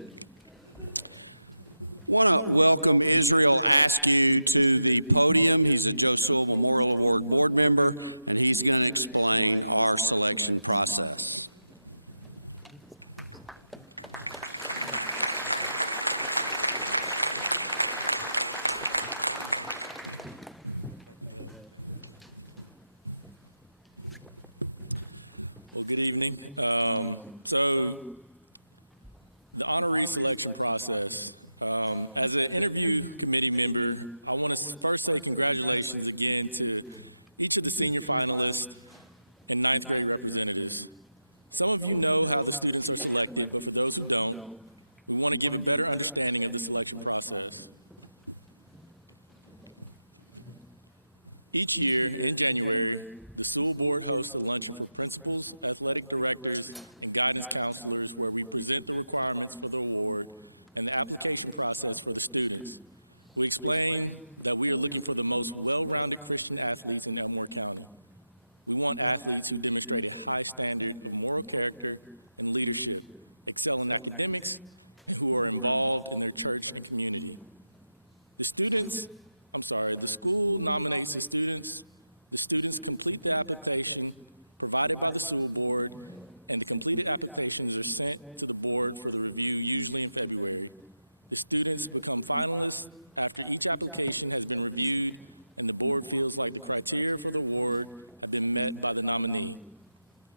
Want to welcome Israel Askew to the podium. He's a Joe Sewell Memorial Award board member, and he's going to explain our selection process. Well, good evening. So the honoree selection process. As an interview committee member, I want to first say congratulations again to each of the senior finalists and ninth grade representatives. Some of you know how the students are selected, but for those who don't, we want to give a better understanding of the selection process. Each year in January, the Sewell Board hosts a luncheon for principals, athletic directors, and guidance counselors where we present the requirements for the award and the application process for the students. We explain that we are looking for the most well-rounded Christian athletes in Elmore County. We want athletes who demonstrate a high standard of moral character and leadership, excel in academics, and who are involved in their church and community. The school nominates the students complete the application provided by the Sewell Board, and the completed applications are sent to the board for the review, usually in February. The students become finalists after each application has been reviewed and the board feels like the criteria for the award have been met by the nominee.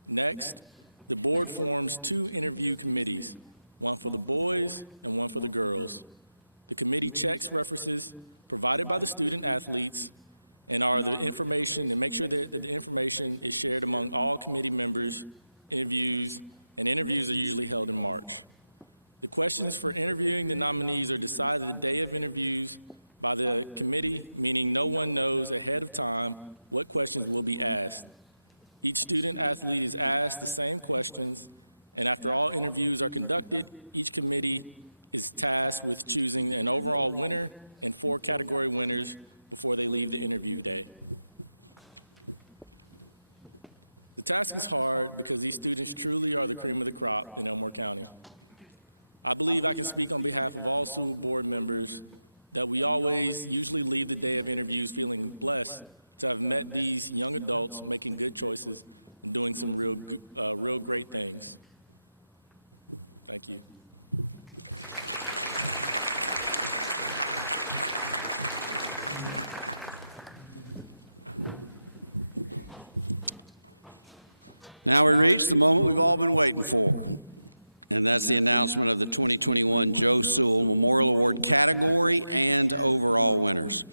Next, the board forms 2 interview committees, one for the boys and one for the girls. The committee checks references provided by the student athletes and make sure that the information is shared among all committee members. Interviews are usually held in March. The questions for interviewing the nominees are decided the day of interviews by the committee, meaning no one knows ahead of time what questions will be asked. Each student athlete is asked the same questions, and after all interviews are conducted, each committee is tasked with choosing an overall winner and 4 category winners before they leave the interview day. The task is hard because these students truly are the cream of the crop in Elmore County. I believe I can speak on behalf of all Sewell Board members that we usually leave the day of interviews feeling blessed to have met these young adults making good choices and doing some real great things. Thank you. Now we reach the moment we've all been waiting for, and that's the announcement of the 2021 Joe Sewell Memorial Award category and overall winners.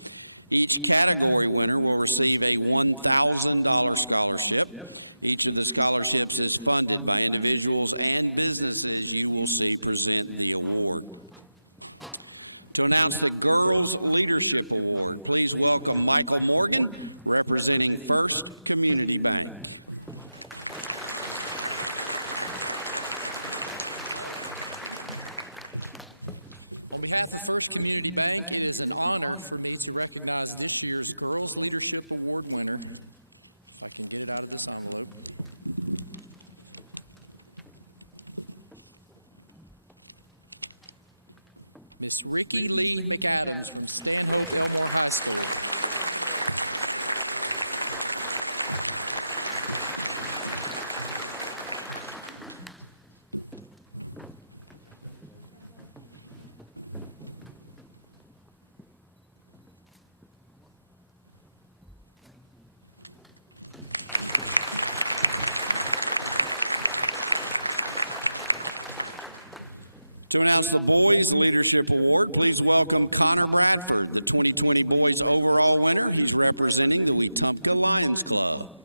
Each category winner will receive a $1,000 scholarship. Each of the scholarships is funded by individuals and businesses you will see present the award. To announce the Girls Leadership Award, please welcome Michael Morgan, representing First Community Bank. On behalf of First Community Bank, it is an honor for me to recognize this year's Girls Leadership Award winner. If I can get it out of this envelope. Miss Ricky Lee McAdams from Stanhope Elmore High School. To announce the Boys Leadership Award, please welcome Connor Bradford, the 2020 Boys Overall winner. He's representing the Wetumpka Lions Club.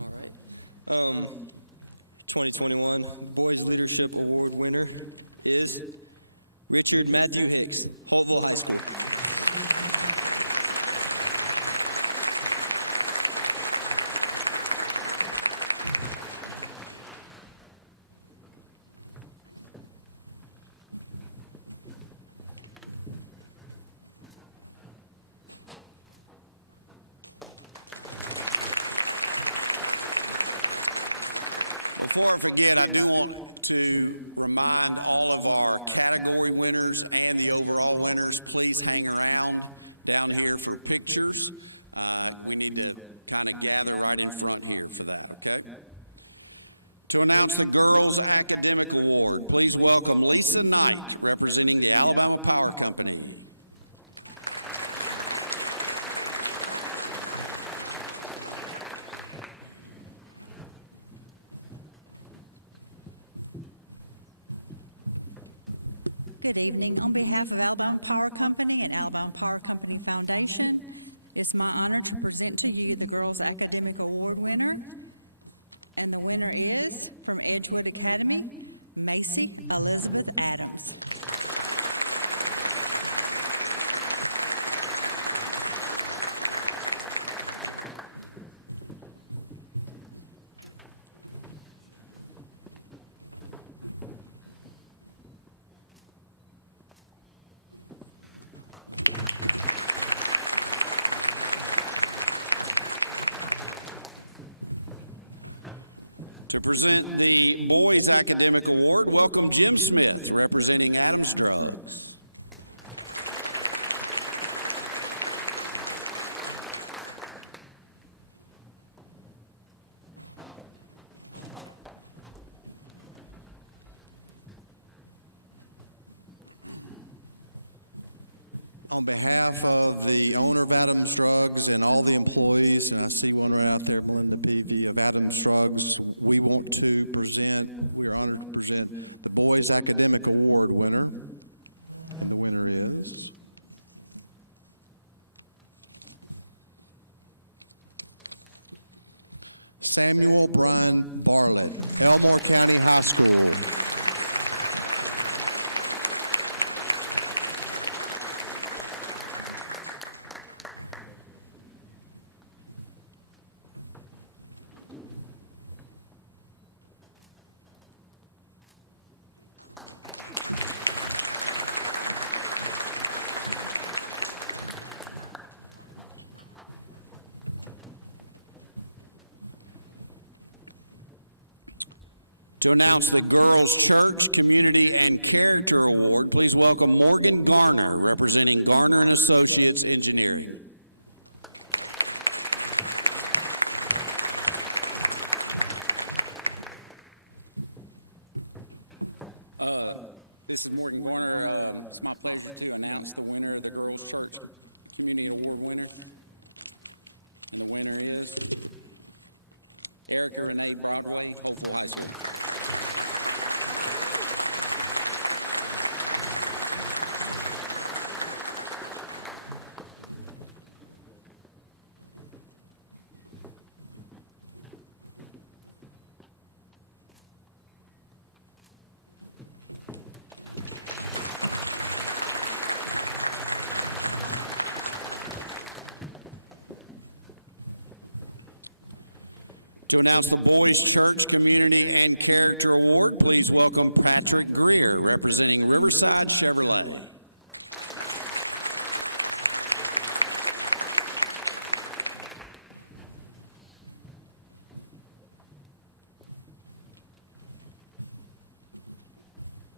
All right. 2021 Boys Leadership Award winner is Richard Matthew Hicks, Holtville High School. Before I forget, I do want to remind all of our category winners and the overall winners, please hang around down here for pictures. We need to kind of gather right in front here for that, okay? To announce the Girls Academic Award, please welcome Lisa Knight, representing the Alabama Power Company. Good evening. On behalf of Alabama Power Company and Alabama Power Company Foundation, it's my honor to present to you the Girls Academic Award winner. And the winner is, from Edgewood Academy, Macy Elizabeth Adams. To present the Boys Academic Award, welcome Jim Smith, representing Adams Drugs. On behalf of the owner of Adams Drugs and all the employees, and I see one right out there, Melinda Peavy of Adams Drugs, we are honored to present the Boys Academic Award winner. And the winner is Samuel Brian Barlett, Elmore County High School. To announce the Girls Church Community and Character Award, please welcome Morgan Garner, representing Garner and Associates Engineering. This is Morgan Garner. It's my pleasure to announce the winner of the Girls Church Community Award winner. And the winner is Erica Renee Broadway, Hopeful High School. To announce the Boys Church Community and Character Award, please welcome Patrick Greer, representing Riverside Chevrolet.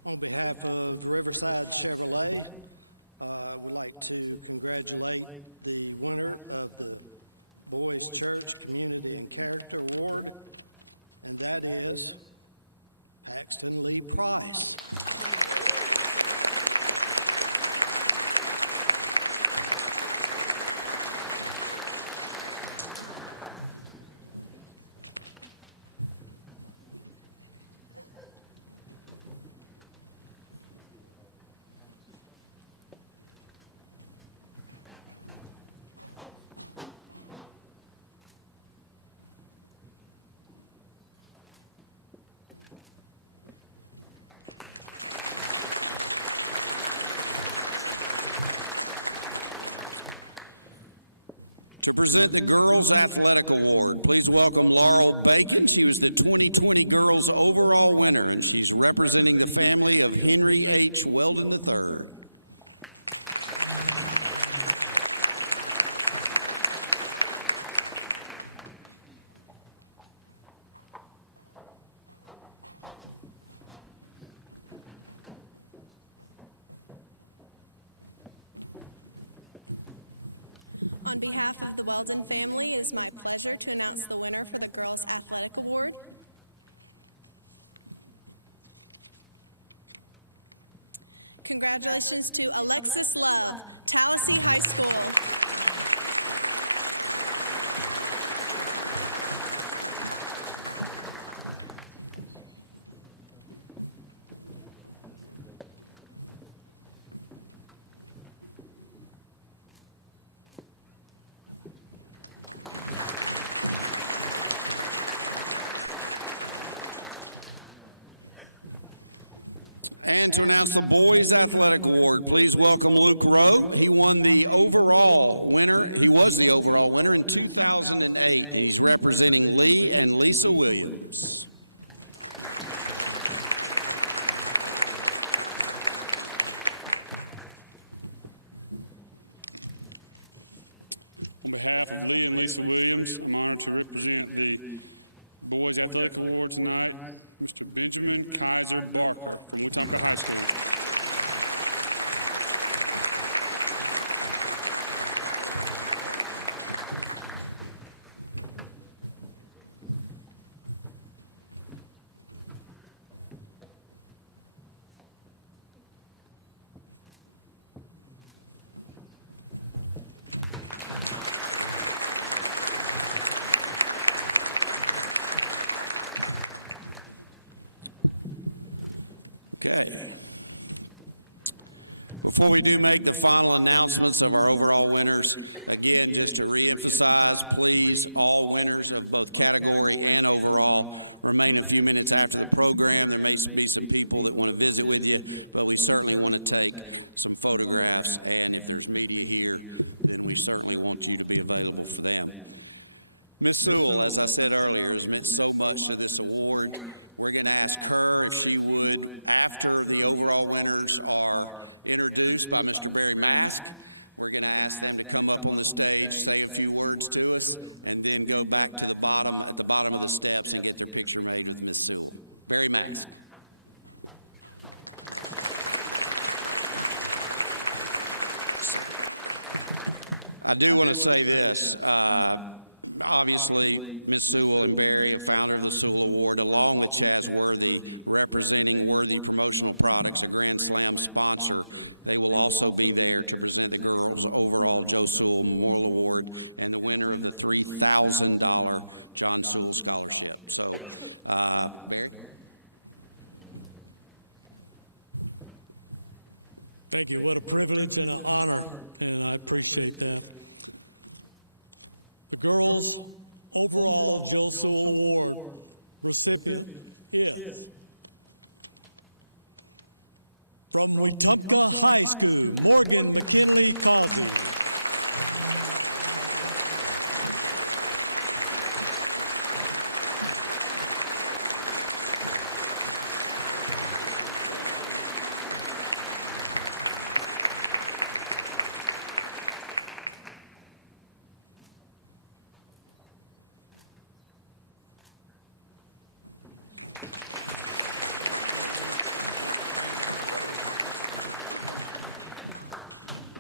On behalf of Riverside Chevrolet, I would like to congratulate the winner of the Boys Church Community and Character Award, and that is Paxton Lee Price. To present the Girls Athletic Award, please welcome Laurel Bacon. She was the 2020 Girls Overall winner, and she's representing the family of Henry H. Weldon III. On behalf of the Weldon family, it is my pleasure to announce the winner for the Girls Athletic Award. Congratulations to Alexis Love, Tallahassee High School. And to announce the Boys Athletic Award, please welcome Luke Rowe. He won the overall winner. He was the overall winner in 2008, and he's representing Lee and Lisa Williams. On behalf of Lee and Lisa Williams, I'm honored to represent the Boys Athletic Award tonight, Mr. Benjamin Kaiser Barker from Wetumpka High School. Okay. Before we do make the final announcements of our overall winners, again, just to reemphasize, please, all winners of both category and overall remain a few minutes after the program. There may be some people that want to visit with you, but we certainly want to take some photographs, and if there's media here, then we certainly want you to be available for them. Ms. Sewell, as I said earlier, has meant so much to this award. We're going to ask her if she would, after the overall winners are introduced by Mr. Barry Mask, we're going to ask them to come up on the stage, say a few words to us, and then go back to the bottom, at the bottom of the steps, and get their picture made with Ms. Sewell. Barry Mask. I do want to say this. Obviously, Ms. Sewell and Barry, a founder of the Sewell Award, along with Chaz Worthy, representing Worthy Promotional Products, a Grand Slam sponsor. They will also be there to present the girls' overall Joe Sewell Memorial Award and the winner of the $3,000 John Sewell Scholarship. So, Barry? Thank you. What a privilege and an honor, and I appreciate that. The girls' overall Joe Sewell Award recipient is from Wetumpka High School, Morgan McKinley Causey.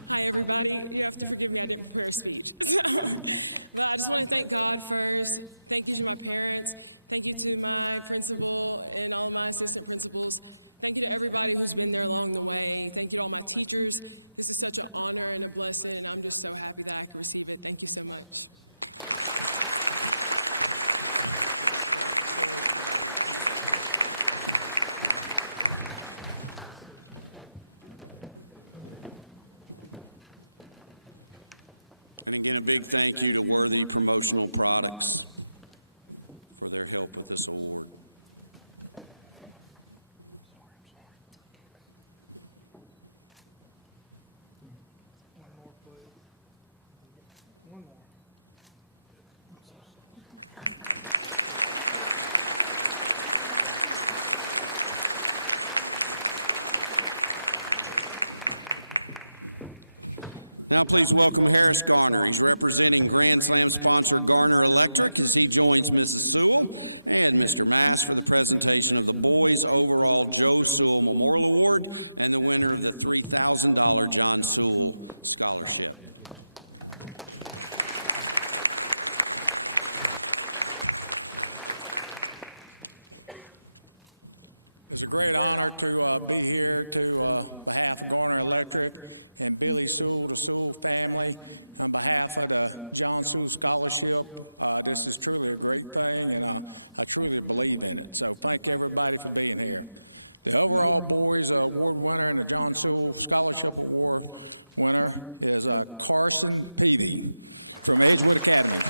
Hi, everybody. You have to forgive me, I didn't prepare a speech. But I just want to thank God first. Thank you to my parents. Thank you to my principal and all of my assistant principals. Thank you to everybody who's been there along the way. Thank you to all my teachers. This is such an honor and a blessing, and I'm just so happy that I could receive it. Thank you so much. And again, a big thank you to Worthy Promotional Products for their help with this award. Now please welcome Harris Garner. He's representing Grand Slam sponsor Garner Electric as he joins Mrs. Sewell and Mr. Mass for the presentation of the Boys Overall Joe Sewell Memorial Award and the winner of the $3,000 John Sewell Scholarship. It's a great honor to be here to behalf of Garner Electric and Billy Sewell, the Sewell family, on behalf of the John Sewell Scholarship. This is truly a great thing, and I truly believe in it. So thank everybody for being here. The overall boys award winner and the John Sewell Scholarship Award winner is Carson Peavy from Edgewood Academy.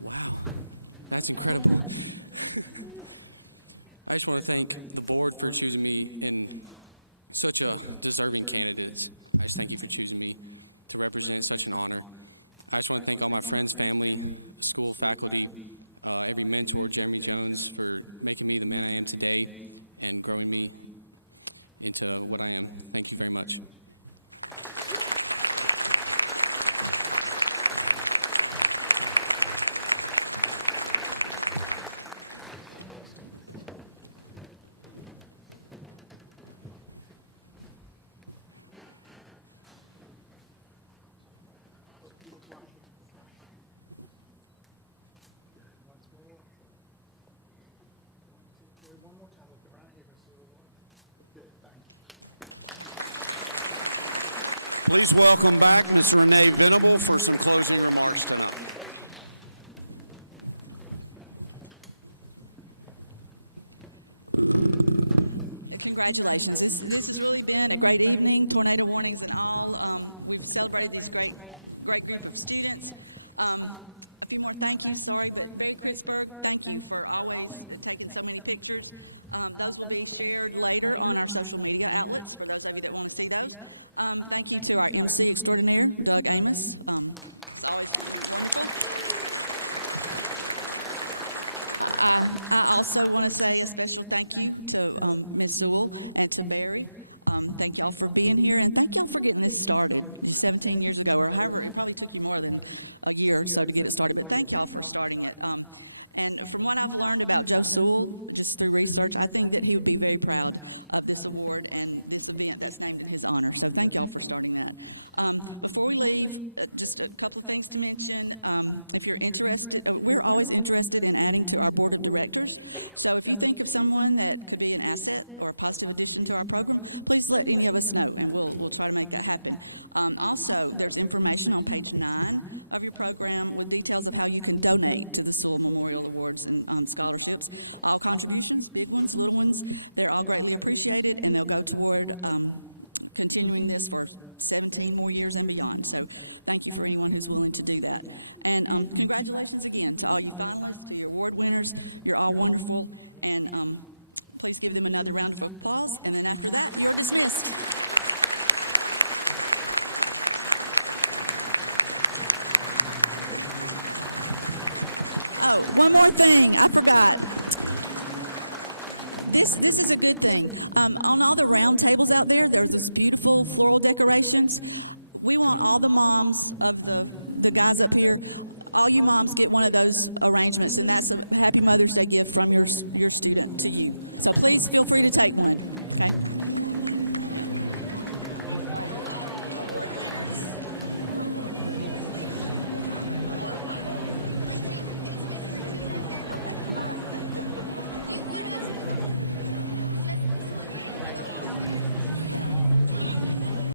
Wow, that's incredible. I just want to thank the board for choosing me in such a deserving candidates. I just thank you for choosing me to represent such an honor. I just want to thank all my friends, family, school, faculty, every mentor, Jeremy Jones, for making me the man I am today and growing me into what I am. Thank you very much. Please welcome back Ms. Renee Venable for some closing remarks tonight. Congratulations. This has really been a great evening, tornado warnings and all. We've celebrated these great group of students. A few more thank yous, sorry, but Barry Kritzberg, thank you for always taking so many pictures. Those will be shared later on our social media outlets for those of you that want to see those. Thank you to our MC extraordinaire, Doug Amos. It's always wonderful. I also want to say a special thank you to Ms. Sewell and to Barry. Thank y'all for being here, and thank y'all for getting this started 17 years ago, or however, it probably took you more than a year or so to get it started, but thank y'all for starting it. And from what I've learned about Joe Sewell, just through research, I think that he would be very proud of this award and this event that's named in his honor. So thank y'all for starting that. Before we leave, just a couple of things to mention. If you're interested, we're always interested in adding to our board of directors. So if you think of someone that could be an asset or a positive addition to our program, please let any of us know, and we'll try to make that happen. Also, there's information on page 9 of your program with details of how you can donate to the Sewell Memorial Awards and scholarships. All contributions, big ones, little ones, they're all greatly appreciated, and they'll go toward continuing this for 17 more years and beyond. So thank you for anyone who's willing to do that. And congratulations again to all you finalists, to your award winners. You're all wonderful, and please give them another round of applause, and then after that, you're dismissed. Oh, one more thing, I forgot. This is a good thing. On all the round tables out there, there's those beautiful floral decorations. We want all the moms of the guys up here, all you moms get one of those arrangements, and that's a Happy Mother's Day gift from your student to you. So please feel free to take one, okay?